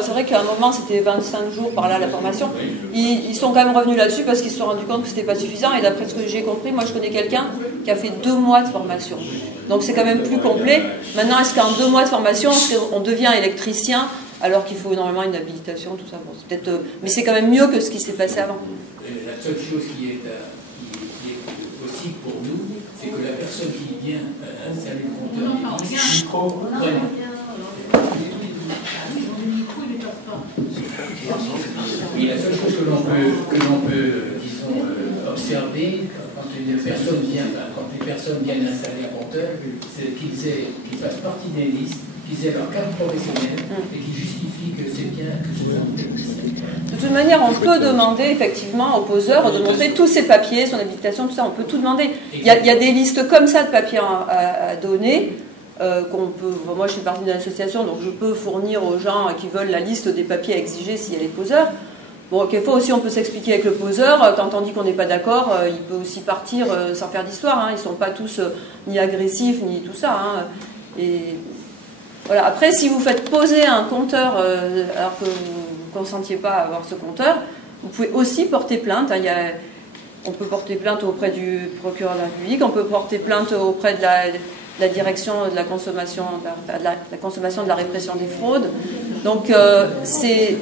C'est vrai qu'à un moment, c'était 25 jours par là la formation. Ils sont quand même revenus là-dessus parce qu'ils se sont rendus compte que c'était pas suffisant. Et d'après ce que j'ai compris, moi, je connais quelqu'un qui a fait 2 mois de formation. Donc, c'est quand même plus complet. Maintenant, est-ce qu'en 2 mois de formation, on devient électricien alors qu'il faut normalement une habilitation, tout ça. Bon, peut-être, mais c'est quand même mieux que ce qui s'est passé avant. La seule chose qui est possible pour nous, c'est que la personne qui vient installer le compteur oui, la seule chose que l'on peut disons, observer quand les personnes viennent installer un compteur, c'est qu'ils fassent partie des listes, qu'ils aient leur carte professionnelle et qu'ils justifient que c'est bien que ce soit un technicien. De toute manière, on peut demander effectivement au poseur de montrer tous ses papiers, son habilitation, tout ça, on peut tout demander. Il y a des listes comme ça de papiers à donner. Qu'on peut, moi je suis partie d'une association, donc je peux fournir aux gens qui veulent la liste des papiers à exiger s'il y a les poseurs. Bon, quelquefois aussi on peut s'expliquer avec le poseur, quand on dit qu'on n'est pas d'accord, il peut aussi partir sans faire d'histoire, hein. Ils ne sont pas tous ni agressifs ni tout ça. Hein. Et voilà. Après, si vous faites poser un compteur alors que vous ne consentiez pas à avoir ce compteur, vous pouvez aussi porter plainte. Hein. On peut porter plainte auprès du procureur de la République, on peut porter plainte auprès de la direction de la consommation, la consommation de la répression des fraudes. Donc c'est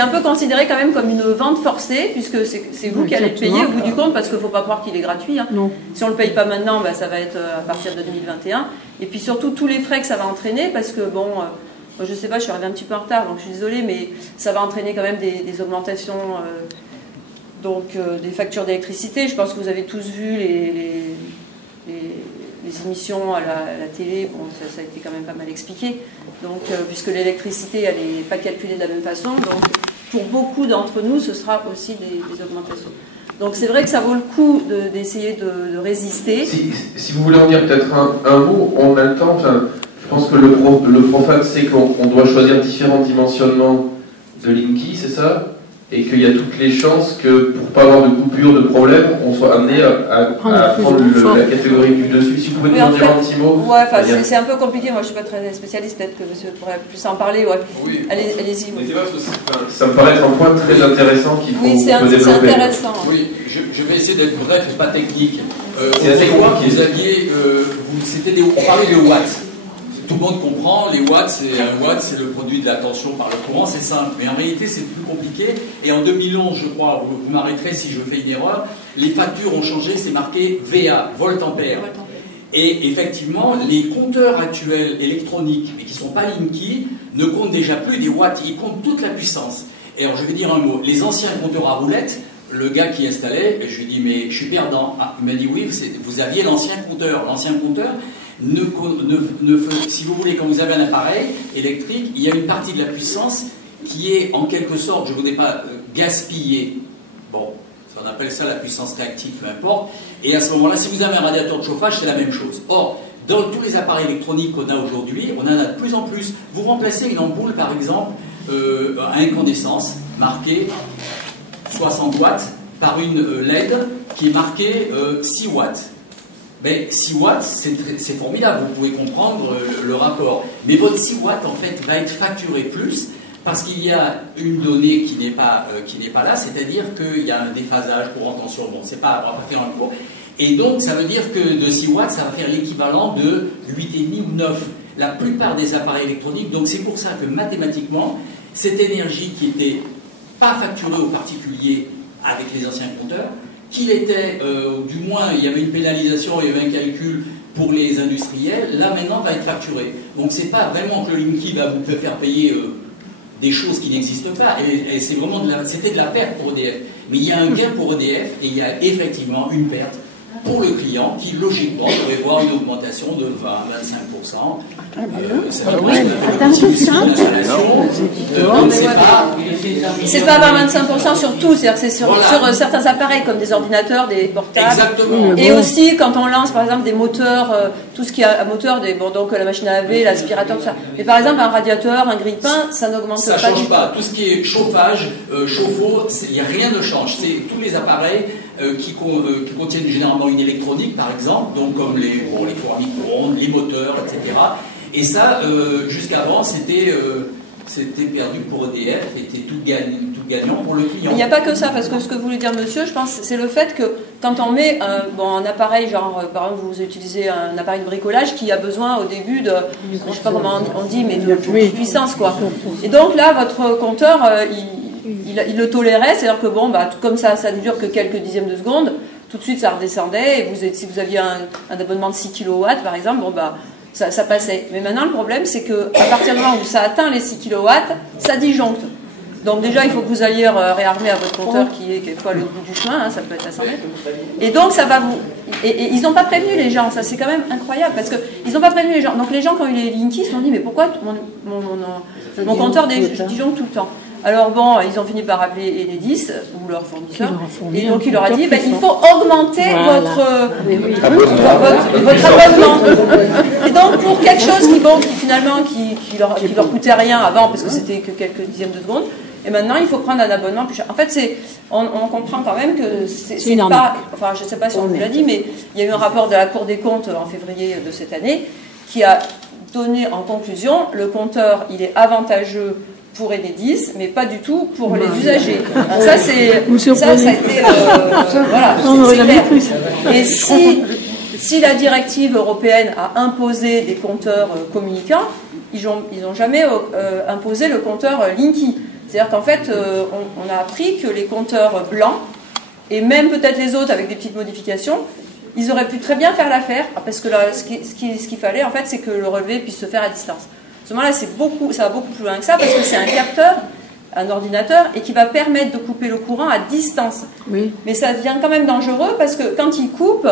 un peu considéré quand même comme une vente forcée, puisque c'est vous qui allez le payer au bout du compte, parce qu'il ne faut pas croire qu'il est gratuit. Hein. Si on ne le paye pas maintenant, bah, ça va être à partir de 2021. Et puis surtout tous les frais que ça va entraîner, parce que bon, je ne sais pas, je suis arrivée un petit peu en retard, donc je suis désolée, mais ça va entraîner quand même des augmentations des factures d'électricité. Je pense que vous avez tous vu les émissions à la télé, bon, ça a été quand même pas mal expliqué. Donc, puisque l'électricité, elle n'est pas calculée de la même façon, donc pour beaucoup d'entre nous, ce sera aussi des augmentations. Donc c'est vrai que ça vaut le coup d'essayer de résister. Si vous voulez en dire peut-être un mot, on a le temps. Enfin, je pense que le profane sait qu'on doit choisir différents dimensionnements de Linky, c'est ça? Et qu'il y a toutes les chances que, pour ne pas avoir de coupure, de problème, on soit amené à prendre la catégorie du dessus. Si vous pouvez nous en dire un petit mot. Ouais, c'est un peu compliqué, moi je ne suis pas très spécialiste, peut-être que monsieur pourrait plus en parler. Ouais. Oui. Allez-y. Ça me paraît être un point très intéressant qu'il faut développer. C'est intéressant. Oui, je vais essayer d'être bref et pas technique. C'est assez compliqué. Vous aviez, on parlait de watts. Tout le monde comprend, les watts, un watt, c'est le produit de la tension par le courant, c'est simple. Mais en réalité, c'est plus compliqué. Et en 2011, je crois, vous m'arrêterez si je fais une erreur, les factures ont changé, c'est marqué VA, volt-ampère. Et effectivement, les compteurs actuels électroniques, mais qui ne sont pas Linky, ne comptent déjà plus des watts, ils comptent toute la puissance. Et alors, je vais dire un mot. Les anciens compteurs à roulettes, le gars qui installait, je lui ai dit, mais je suis perdant. Ah, il m'a dit, oui, vous aviez l'ancien compteur. L'ancien compteur, si vous voulez, quand vous avez un appareil électrique, il y a une partie de la puissance qui est en quelque sorte, je ne voudrais pas gaspiller. Bon, on appelle ça la puissance réactive, peu importe. Et à ce moment-là, si vous avez un radiateur de chauffage, c'est la même chose. Or, dans tous les appareils électroniques qu'on a aujourd'hui, on en a de plus en plus. Vous remplacez une ampoule, par exemple, à incandescence, marquée 60 watts, par une LED qui est marquée 6 watts. Mais 6 watts, c'est formidable, vous pouvez comprendre le rapport. Mais votre 6 watts, en fait, va être facturé plus parce qu'il y a une donnée qui n'est pas là, c'est-à-dire qu'il y a un déphasage courant tension. Bon, on va pas faire un cours. Et donc, ça veut dire que de 6 watts, ça va faire l'équivalent de 8,5 ou 9. La plupart des appareils électroniques, donc c'est pour ça que mathématiquement, cette énergie qui n'était pas facturée aux particuliers avec les anciens compteurs, qu'il était, du moins il y avait une pénalisation, il y avait un calcul pour les industriels, là maintenant va être facturé. Donc c'est pas vraiment que le Linky va vous faire payer des choses qui n'existent pas, et c'est vraiment c'était de la perte pour EDF. Mais il y a un gain pour EDF, et il y a effectivement une perte pour le client qui logiquement devrait voir une augmentation de 20-25%. C'est pas 20-25% sur tout, c'est-à-dire c'est sur certains appareils comme des ordinateurs, des portables. Exactement. Et aussi quand on lance par exemple des moteurs, tout ce qui a un moteur, donc la machine à laver, l'aspirateur, tout ça. Mais par exemple un radiateur, un grille-pain, ça n'augmente pas. Ça ne change pas. Tout ce qui est chauffage, chauffe-eau, il n'y a rien de change. C'est tous les appareils qui contiennent généralement une électronique, par exemple, donc comme les fours à micro-ondes, les moteurs, etc. Et ça, jusqu'avant, c'était perdu pour EDF, c'était tout gagnant pour le client. Il n'y a pas que ça, parce que ce que voulait dire monsieur, je pense, c'est le fait que quand on met un appareil, genre, par exemple, vous utilisez un appareil de bricolage qui a besoin au début de, je ne sais pas comment on dit, mais de puissance, quoi. Et donc là, votre compteur, il le tolérait, c'est-à-dire que bon, comme ça ne dure que quelques dixièmes de seconde, tout de suite ça redescendait, et si vous aviez un abonnement de 6 kW par exemple, bon ça passait. Mais maintenant le problème c'est que à partir du moment où ça atteint les 6 kW, ça disjoncte. Donc déjà il faut que vous alliez réarmer à votre compteur qui est quelquefois le bout du chemin, ça peut être à 100 mètres. Et donc ça va vous... Et ils n'ont pas prévenu les gens, ça c'est quand même incroyable, parce qu'ils n'ont pas prévenu les gens. Donc les gens quand ils ont eu les Linky, ils se sont dit mais pourquoi mon compteur disjoncte tout le temps? Alors bon, ils ont fini par appeler Enedis ou leur fournisseur, et donc il leur a dit il faut augmenter votre abonnement. Et donc pour quelque chose qui leur coûtait rien avant, parce que c'était que quelques dixièmes de seconde, et maintenant il faut prendre un abonnement plus cher. En fait, on comprend quand même que c'est pas, enfin je ne sais pas si on vous l'a dit, mais il y a eu un rapport de la Cour des comptes en février de cette année qui a donné en conclusion le compteur il est avantageux pour Enedis, mais pas du tout pour les usagers. Alors ça, ça a été... voilà, c'est clair. Et si la directive européenne a imposé des compteurs communicants, ils n'ont jamais imposé le compteur Linky. C'est-à-dire qu'en fait, on a appris que les compteurs blancs, et même peut-être les autres avec des petites modifications, ils auraient pu très bien faire l'affaire, parce que ce qu'il fallait, en fait, c'est que le relevé puisse se faire à distance. À ce moment-là, ça va beaucoup plus loin que ça, parce que c'est un capteur, un ordinateur, et qui va permettre de couper le courant à distance. Oui. Mais ça devient quand même dangereux, parce que quand ils coupent,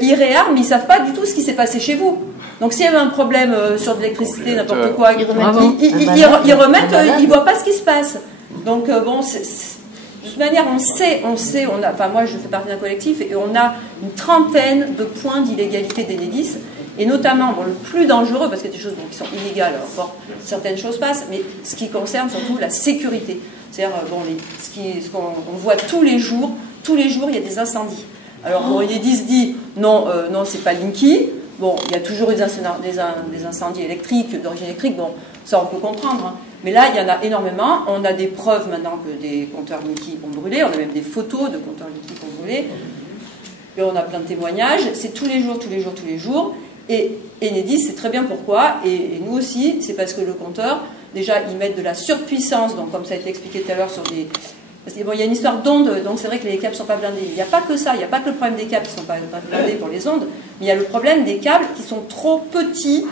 ils réarment, mais ils ne savent pas du tout ce qui s'est passé chez vous. Donc s'il y avait un problème sur de l'électricité, n'importe quoi, ils remettent, ils ne voient pas ce qui se passe. Donc bon, de toute manière, moi je fais partie d'un collectif, et on a une trentaine de points d'illégalité d'Enedis. Et notamment, le plus dangereux, parce qu'il y a des choses qui sont illégales, alors certaines choses passent, mais ce qui concerne surtout la sécurité. C'est-à-dire, ce qu'on voit tous les jours, il y a des incendies. Alors, Enedis dit, non, c'est pas Linky. Bon, il y a toujours des incendies électriques, d'origine électrique, bon, ça on peut comprendre. Hein. Mais là, il y en a énormément. On a des preuves maintenant que des compteurs Linky ont brûlé. On a même des photos de compteurs Linky qui ont brûlé. Et on a plein de témoignages. C'est tous les jours. Et Enedis, c'est très bien pourquoi, et nous aussi, c'est parce que le compteur, déjà, ils mettent de la surpuissance, donc comme ça a été expliqué tout à l'heure sur des... Parce que, il y a une histoire d'ondes, donc c'est vrai que les câbles ne sont pas blindés. Il n'y a pas que ça, il n'y a pas que le problème des câbles qui ne sont pas blindés pour les ondes, mais il y a le problème des câbles qui sont trop petits.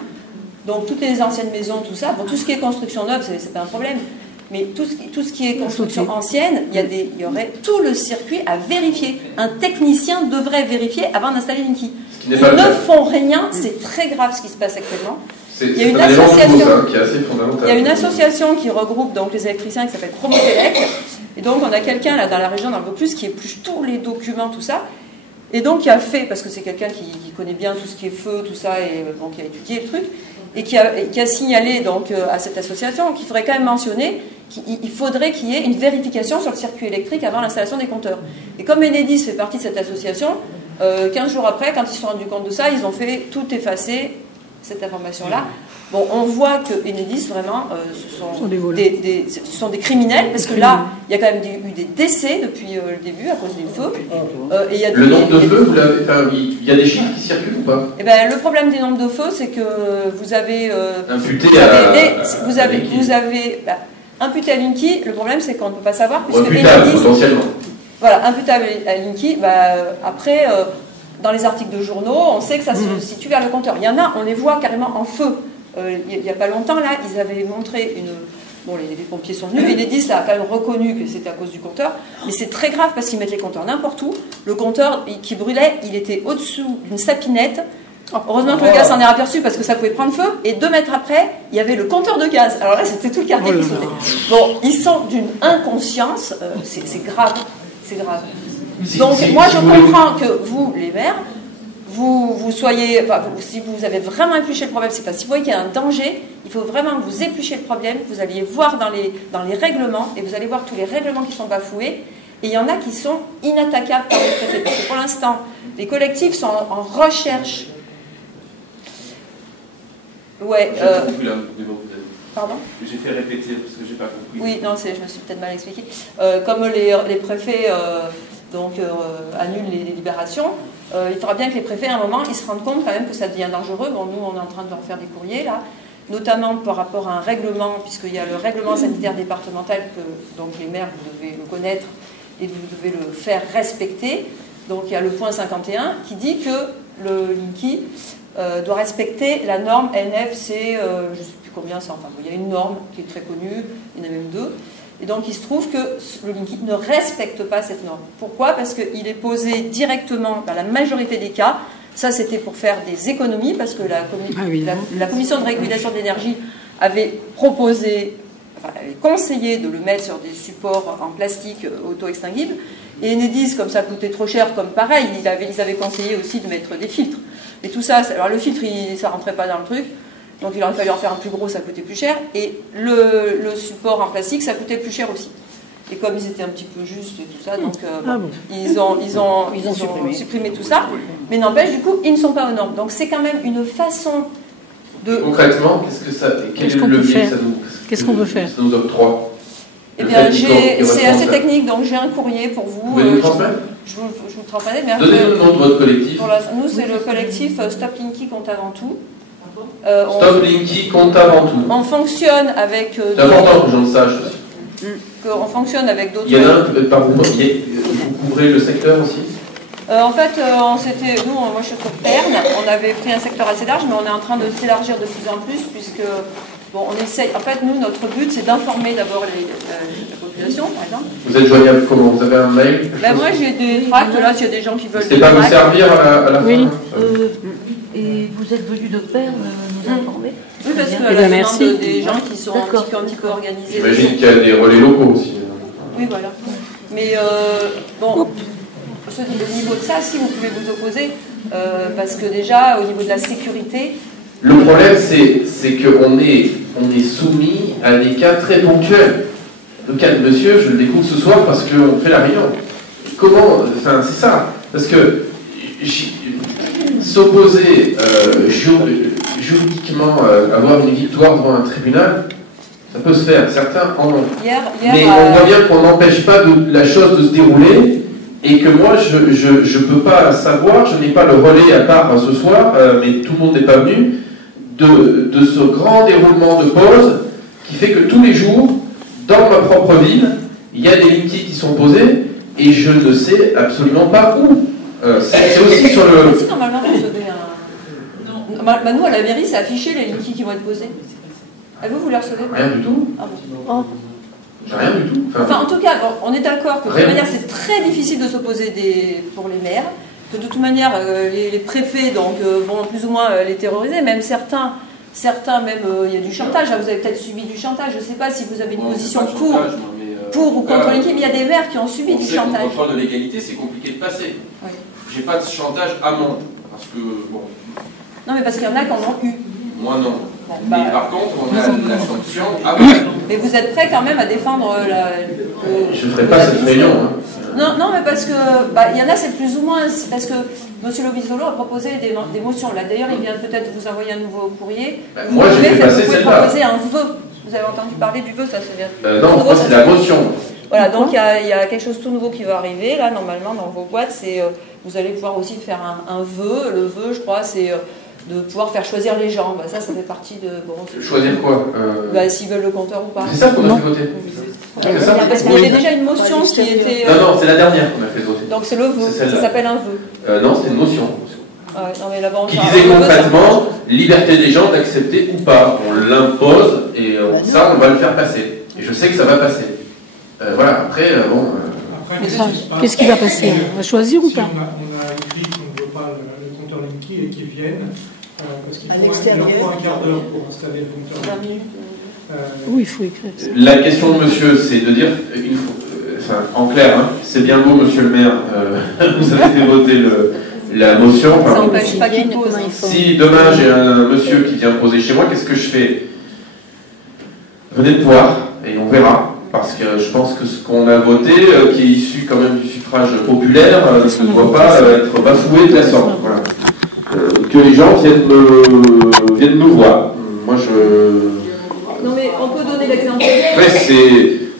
Donc toutes les anciennes maisons, tout ça, tout ce qui est construction neuve, c'est pas un problème. Mais tout ce qui est construction ancienne, il y aurait tout le circuit à vérifier. Un technicien devrait vérifier avant d'installer Linky. Ils ne font rien, c'est très grave ce qui se passe actuellement. Il y a une association qui regroupe donc les électriciens qui s'appelle Promotelec. Et donc on a quelqu'un là dans la région, dans le Vaucluse, qui épluche tous les documents, tout ça. Et donc qui a fait, parce que c'est quelqu'un qui connaît bien tout ce qui est feu, tout ça, et qui a étudié le truc, et qui a signalé donc à cette association qu'il faudrait quand même mentionner qu'il faudrait qu'il y ait une vérification sur le circuit électrique avant l'installation des compteurs. Et comme Enedis fait partie de cette association, 15 jours après, quand ils se sont rendus compte de ça, ils ont fait tout effacer, cette information-là. Bon, on voit que Enedis, vraiment, ce sont des criminels, parce que là, il y a quand même eu des décès depuis le début à cause des feux. Le nombre de feux, il y a des chiffres qui circulent ou pas? Le problème des nombres de feux, c'est que vous avez... imputé à Linky, le problème c'est qu'on ne peut pas savoir, puisque Enedis... Voilà, imputable à Linky. Après, dans les articles de journaux, on sait que ça se situe vers le compteur. Il y en a, on les voit carrément en feu. Il n'y a pas longtemps, là, ils avaient montré une... Bon, les pompiers sont venus, et Enedis a quand même reconnu que c'était à cause du compteur, mais c'est très grave parce qu'ils mettent les compteurs n'importe où. Le compteur qui brûlait, il était au-dessous d'une sapinette. Heureusement que le gaz s'en est aperçu parce que ça pouvait prendre feu, et 2 mètres après, il y avait le compteur de gaz. Alors là, c'était tout le quartier qui sautait. Bon, ils sont d'une inconscience, c'est grave, c'est grave. Donc moi, je comprends que vous, les maires, vous soyez, si vous avez vraiment épluché le problème, c'est parce que si vous voyez qu'il y a un danger, il faut vraiment que vous épluchez le problème, vous alliez voir dans les règlements, et vous allez voir tous les règlements qui sont bafoués, et il y en a qui sont inattaquables par les préfets, parce que pour l'instant, les collectifs sont en recherche. Ouais. Pardon ? J'ai fait répéter parce que j'ai pas compris. Oui, non, je me suis peut-être mal expliqué. Comme les préfets annulent les libérations, il faudra bien que les préfets, à un moment, ils se rendent compte quand même que ça devient dangereux. Bon, nous, on est en train de leur faire des courriers, là, notamment par rapport à un règlement, puisqu'il y a le règlement sanitaire départemental que donc, les maires, vous devez le connaître et vous devez le faire respecter. Donc, il y a le point 51 qui dit que le Linky doit respecter la norme NFC, je ne sais plus combien c'est, enfin, il y a une norme qui est très connue, il y en a même 2. Et donc, il se trouve que le Linky ne respecte pas cette norme. Pourquoi ? Parce qu'il est posé directement, dans la majorité des cas, ça c'était pour faire des économies, parce que la commission de régulation de l'énergie avait proposé, enfin, avait conseillé de le mettre sur des supports en plastique auto-extinguibles. Et Enedis, comme ça coûtait trop cher, comme pareil, ils avaient conseillé aussi de mettre des filtres. Et tout ça, alors le filtre, ça rentrait pas dans le truc. Donc il aurait fallu en faire un plus gros, ça coûtait plus cher. Et le support en plastique, ça coûtait plus cher aussi. Et comme ils étaient un petit peu justes et tout ça, donc ils ont supprimé tout ça. Mais n'empêche, du coup, ils ne sont pas aux normes. Donc c'est quand même une façon de... Concrètement, quel est le levier que ça nous... Qu'est-ce qu'on veut faire ? Ça nous octroie. Eh bien, c'est assez technique, donc j'ai un courrier pour vous. Vous pouvez nous transmettre ? Je vous le transmets. Donnez-nous le nom de votre collectif. Nous, c'est le collectif Stop Linky compte avant tout. Stop Linky compte avant tout. On fonctionne avec... c'est important que j'en sache aussi. On fonctionne avec d'autres... Il y en a un, par vous couvrez le secteur aussi ? En fait, moi je suis sur Perne, on avait pris un secteur assez large, mais on est en train de s'élargir de plus en plus, puisque... Bon, on essaye. En fait, nous, notre but, c'est d'informer d'abord la population, par exemple. Vous êtes joignable comment ? Vous avez un mail ? Moi, j'ai des tracts, là, s'il y a des gens qui veulent... C'était pas vous servir à la fin ? Et vous êtes venu de Perne nous informer ? Oui, parce que la demande des gens qui sont un petit peu organisés. J'imagine qu'il y a des relais locaux aussi. Oui, voilà. Mais bon, au niveau de ça, si vous pouvez vous opposer, parce que déjà, au niveau de la sécurité... Le problème, c'est qu'on est soumis à des cas très ponctuels. Le cas de monsieur, je le découvre ce soir parce qu'on fait la réunion. Comment... Enfin, c'est ça. Parce que s'opposer juridiquement, avoir une victoire devant un tribunal, ça peut se faire. Certains en ont. Mais on voit bien qu'on n'empêche pas la chose de se dérouler et que moi, je ne peux pas savoir, je n'ai pas le relais à part ce soir, mais tout le monde n'est pas venu, de ce grand déroulement de pause qui fait que tous les jours, dans ma propre ville, il y a des Linky qui sont posés et je ne sais absolument pas où. C'est aussi sur le... Si normalement vous recevez un... nous, à la mairie, c'est affiché les Linky qui vont être posés. Et vous les recevez ? Rien du tout. Ah bon. Rien du tout. Enfin, en tout cas, on est d'accord que de toute manière, c'est très difficile de s'opposer pour les maires. Que de toute manière, les préfets vont plus ou moins les terroriser. Même certains même, il y a du chantage. Vous avez peut-être subi du chantage. Je ne sais pas si vous avez une position pour ou contre Linky, mais il y a des maires qui ont subi du chantage. Le contrôle de légalité, c'est compliqué de passer. Oui. J'ai pas de chantage amont. Parce que, bon... Non, mais parce qu'il y en a qui en ont eu. Moi, non. Mais par contre, on a la sanction après. Mais vous êtes prêt quand même à défendre je ne ferai pas cette réunion. Hein. Non, mais parce que il y en a, c'est plus ou moins parce que M. Lovisolo a proposé des motions. Là, d'ailleurs, il vient peut-être vous envoyer un nouveau courrier. Moi, j'ai fait passer celle-là. Vous pouvez proposer un vœu. Vous avez entendu parler du vœu, ça se vient. Non, moi, c'est la motion. Voilà, donc il y a quelque chose de tout nouveau qui va arriver. Là, normalement, dans vos boîtes, c'est vous allez pouvoir aussi faire un vœu. Le vœu, je crois, c'est de pouvoir faire choisir les gens. Ça fait partie de... Bon, choisir quoi s'ils veulent le compteur ou pas. C'est ça qu'on a fait voter. C'est ça. Parce qu'il y avait déjà une motion qui était... Non, c'est la dernière qu'on a fait voter. Donc c'est le vœu, ça s'appelle un vœu. Non, c'est une motion. Ah ouais, non, mais là-bas, Qui disait concrètement liberté des gens d'accepter ou pas. On l'impose et ça, on va le faire passer. Et je sais que ça va passer. Voilà, après, bon. Qu'est-ce qui va passer? On va choisir ou pas? On a écrit qu'on ne veut pas le compteur Linky et qu'ils viennent, parce qu'il faut un quart d'heure pour installer le compteur Linky. Oui, il faut écrire ça. La question de monsieur, c'est de dire, en clair, hein, c'est bien beau, monsieur le maire, vous avez fait voter la motion. Ça n'empêche pas qu'il pose. Si demain j'ai un monsieur qui vient poser chez moi, qu'est-ce que je fais? Venez me voir et on verra. Parce que je pense que ce qu'on a voté, qui est issu quand même du suffrage populaire, ne doit pas être bafoué de la sorte. Voilà. Que les gens viennent me voir. Moi, Non, mais on peut donner l'exemple. Ouais,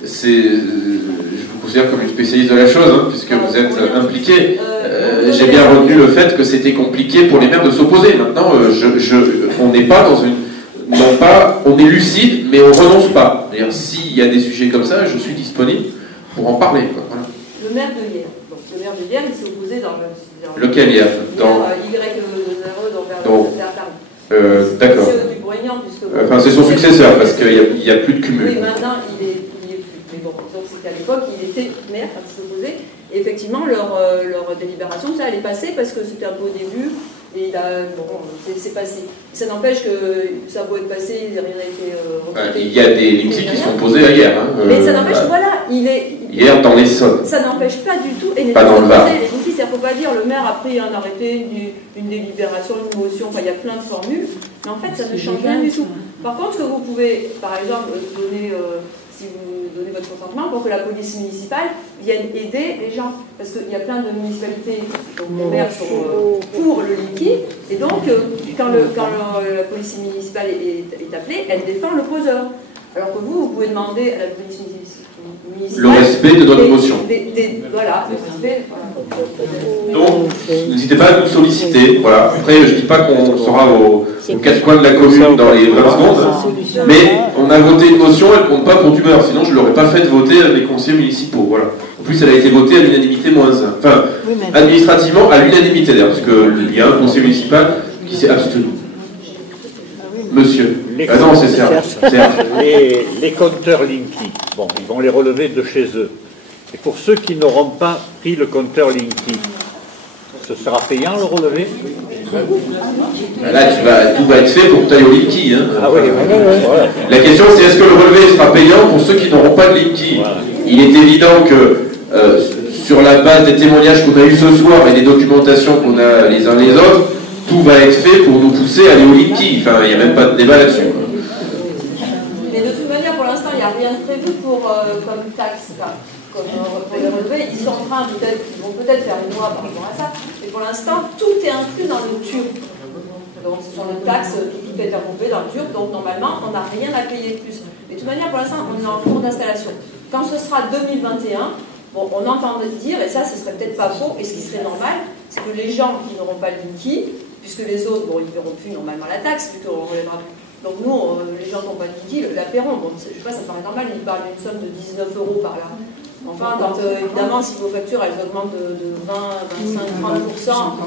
je vous considère comme une spécialiste de la chose, hein, puisque vous êtes impliqué. J'ai bien retenu le fait que c'était compliqué pour les maires de s'opposer. Maintenant, on n'est pas dans une... Non pas, on est lucide, mais on renonce pas. D'ailleurs, s'il y a des sujets comme ça, je suis disponible pour en parler. Quoi. Voilà. Le maire de hier. Donc, le maire de hier, il s'est opposé dans lequel hier dans d'accord. Enfin, c'est son successeur, parce qu'il n'y a plus de cumul. Oui, maintenant, il est plus. Mais bon, donc c'était à l'époque, il était maire quand il s'est opposé. Et effectivement, leur délibération, ça allait passer parce que c'était un beau début. Et c'est passé. Ça n'empêche que ça a beau être passé, rien n'a été remonté. Il y a des Linky qui sont posés hier. Hein, mais ça n'empêche, voilà, hier dans l'Essonne. Ça n'empêche pas du tout. Et pas dans le Var. Les Linky, il ne faut pas dire le maire a pris un arrêté, une délibération, une motion, enfin il y a plein de formules. Mais en fait, ça ne change rien du tout. Par contre, ce que vous pouvez, par exemple, donner... si vous donnez votre consentement, pour que la police municipale vienne aider les gens. Parce qu'il y a plein de municipalités, donc les maires sont pour le Linky, et donc quand la police municipale est appelée, elle défend le poseur. Alors que vous pouvez demander à la police municipale le respect de notre motion. Voilà, le respect. Voilà. Donc, n'hésitez pas à nous solliciter. Voilà. Après, je ne dis pas qu'on sera aux quatre coins de la commune dans les 20 secondes, mais on a voté une motion, elle ne compte pas pour d'humeur, sinon je ne l'aurais pas fait voter les conseillers municipaux. Voilà. En plus, elle a été votée à l'unanimité moins 1. Enfin, administrativement, à l'unanimité d'ailleurs, parce qu'il y a un conseiller municipal qui s'est abstenu. Monsieur. Non, c'est Serge. Les compteurs Linky, bon, ils vont les relever de chez eux. Et pour ceux qui n'auront pas pris le compteur Linky, ce sera payant le relevé? Là, tout va être fait pour que tu ailles au Linky. Hein. Ah oui, voilà. La question, c'est est-ce que le relevé sera payant pour ceux qui n'auront pas de Linky? Voilà. Il est évident que sur la base des témoignages qu'on a eus ce soir et des documentations qu'on a les uns les autres, tout va être fait pour nous pousser à aller au Linky. Enfin, il n'y a même pas de débat là-dessus. Mais de toute manière, pour l'instant, il n'y a rien de prévu comme taxe, comme les relevés. Ils sont en train, ils vont peut-être faire une loi par rapport à ça, mais pour l'instant, tout est inclus dans le TURP. Donc, ce sont les taxes, tout est incorporé dans le TURP, donc normalement, on n'a rien à payer de plus. Mais de toute manière, pour l'instant, on est en cours d'installation. Quand ce sera 2021, bon, on entend dire, et ça, ce serait peut-être pas faux, et ce qui serait normal, c'est que les gens qui n'auront pas de Linky, puisque les autres, bon, ils ne paieront plus normalement la taxe, vu qu'on relèvera plus. Donc nous, les gens qui n'ont pas de Linky la paieront. Bon, je sais pas, ça me paraît normal, ils parlent d'une somme de 19 € par là. Enfin, quand, évidemment, si vos factures, elles augmentent de 20, 25, 30%,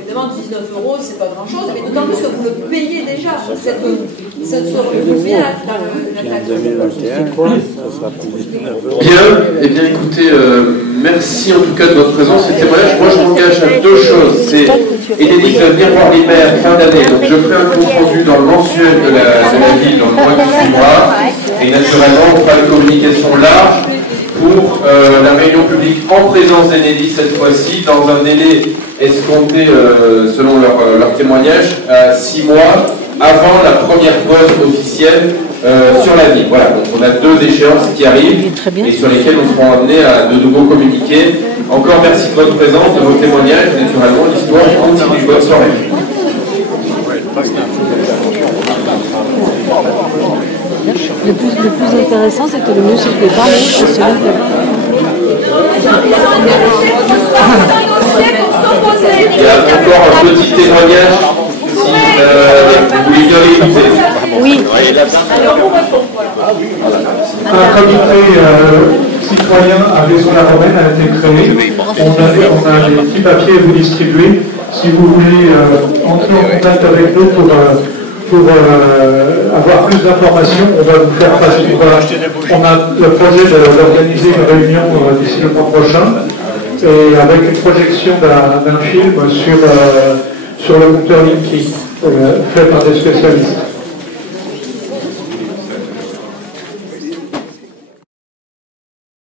évidemment, 19 €, c'est pas grand-chose, mais d'autant plus que vous le payez déjà. Vous payez la taxe. Bien, eh bien écoutez, merci en tout cas de votre présence et témoignage. Moi, je m'engage à deux choses. C'est Enedis va venir voir les maires fin d'année, donc je ferai un compte rendu dans le mensuel de la ville dans le mois qui suivra, et naturellement, on fera une communication large pour la réunion publique en présence d'Enedis cette fois-ci, dans un délai escompté, selon leur témoignage, à 6 mois avant la première pause officielle sur la ville. Voilà, donc on a 2 échéances qui arrivent et sur lesquelles on sera amenés à de nouveau communiquer. Encore merci de votre présence, de vos témoignages. Naturellement, l'histoire continue. Bonne soirée. Le plus intéressant, c'était le monsieur qui parlait. Il y a encore un petit témoignage, si vous voulez bien l'écouter. Oui. Allez, on vous répond. Voilà. Un comité citoyen à Vaison-la-Romaine a été créé. On a des petits papiers à vous distribuer. Si vous voulez entrer en contact avec nous pour avoir plus d'informations, on va vous faire passer. On a le projet d'organiser une réunion d'ici le mois prochain, et avec une projection d'un film sur le compteur Linky, fait par des spécialistes.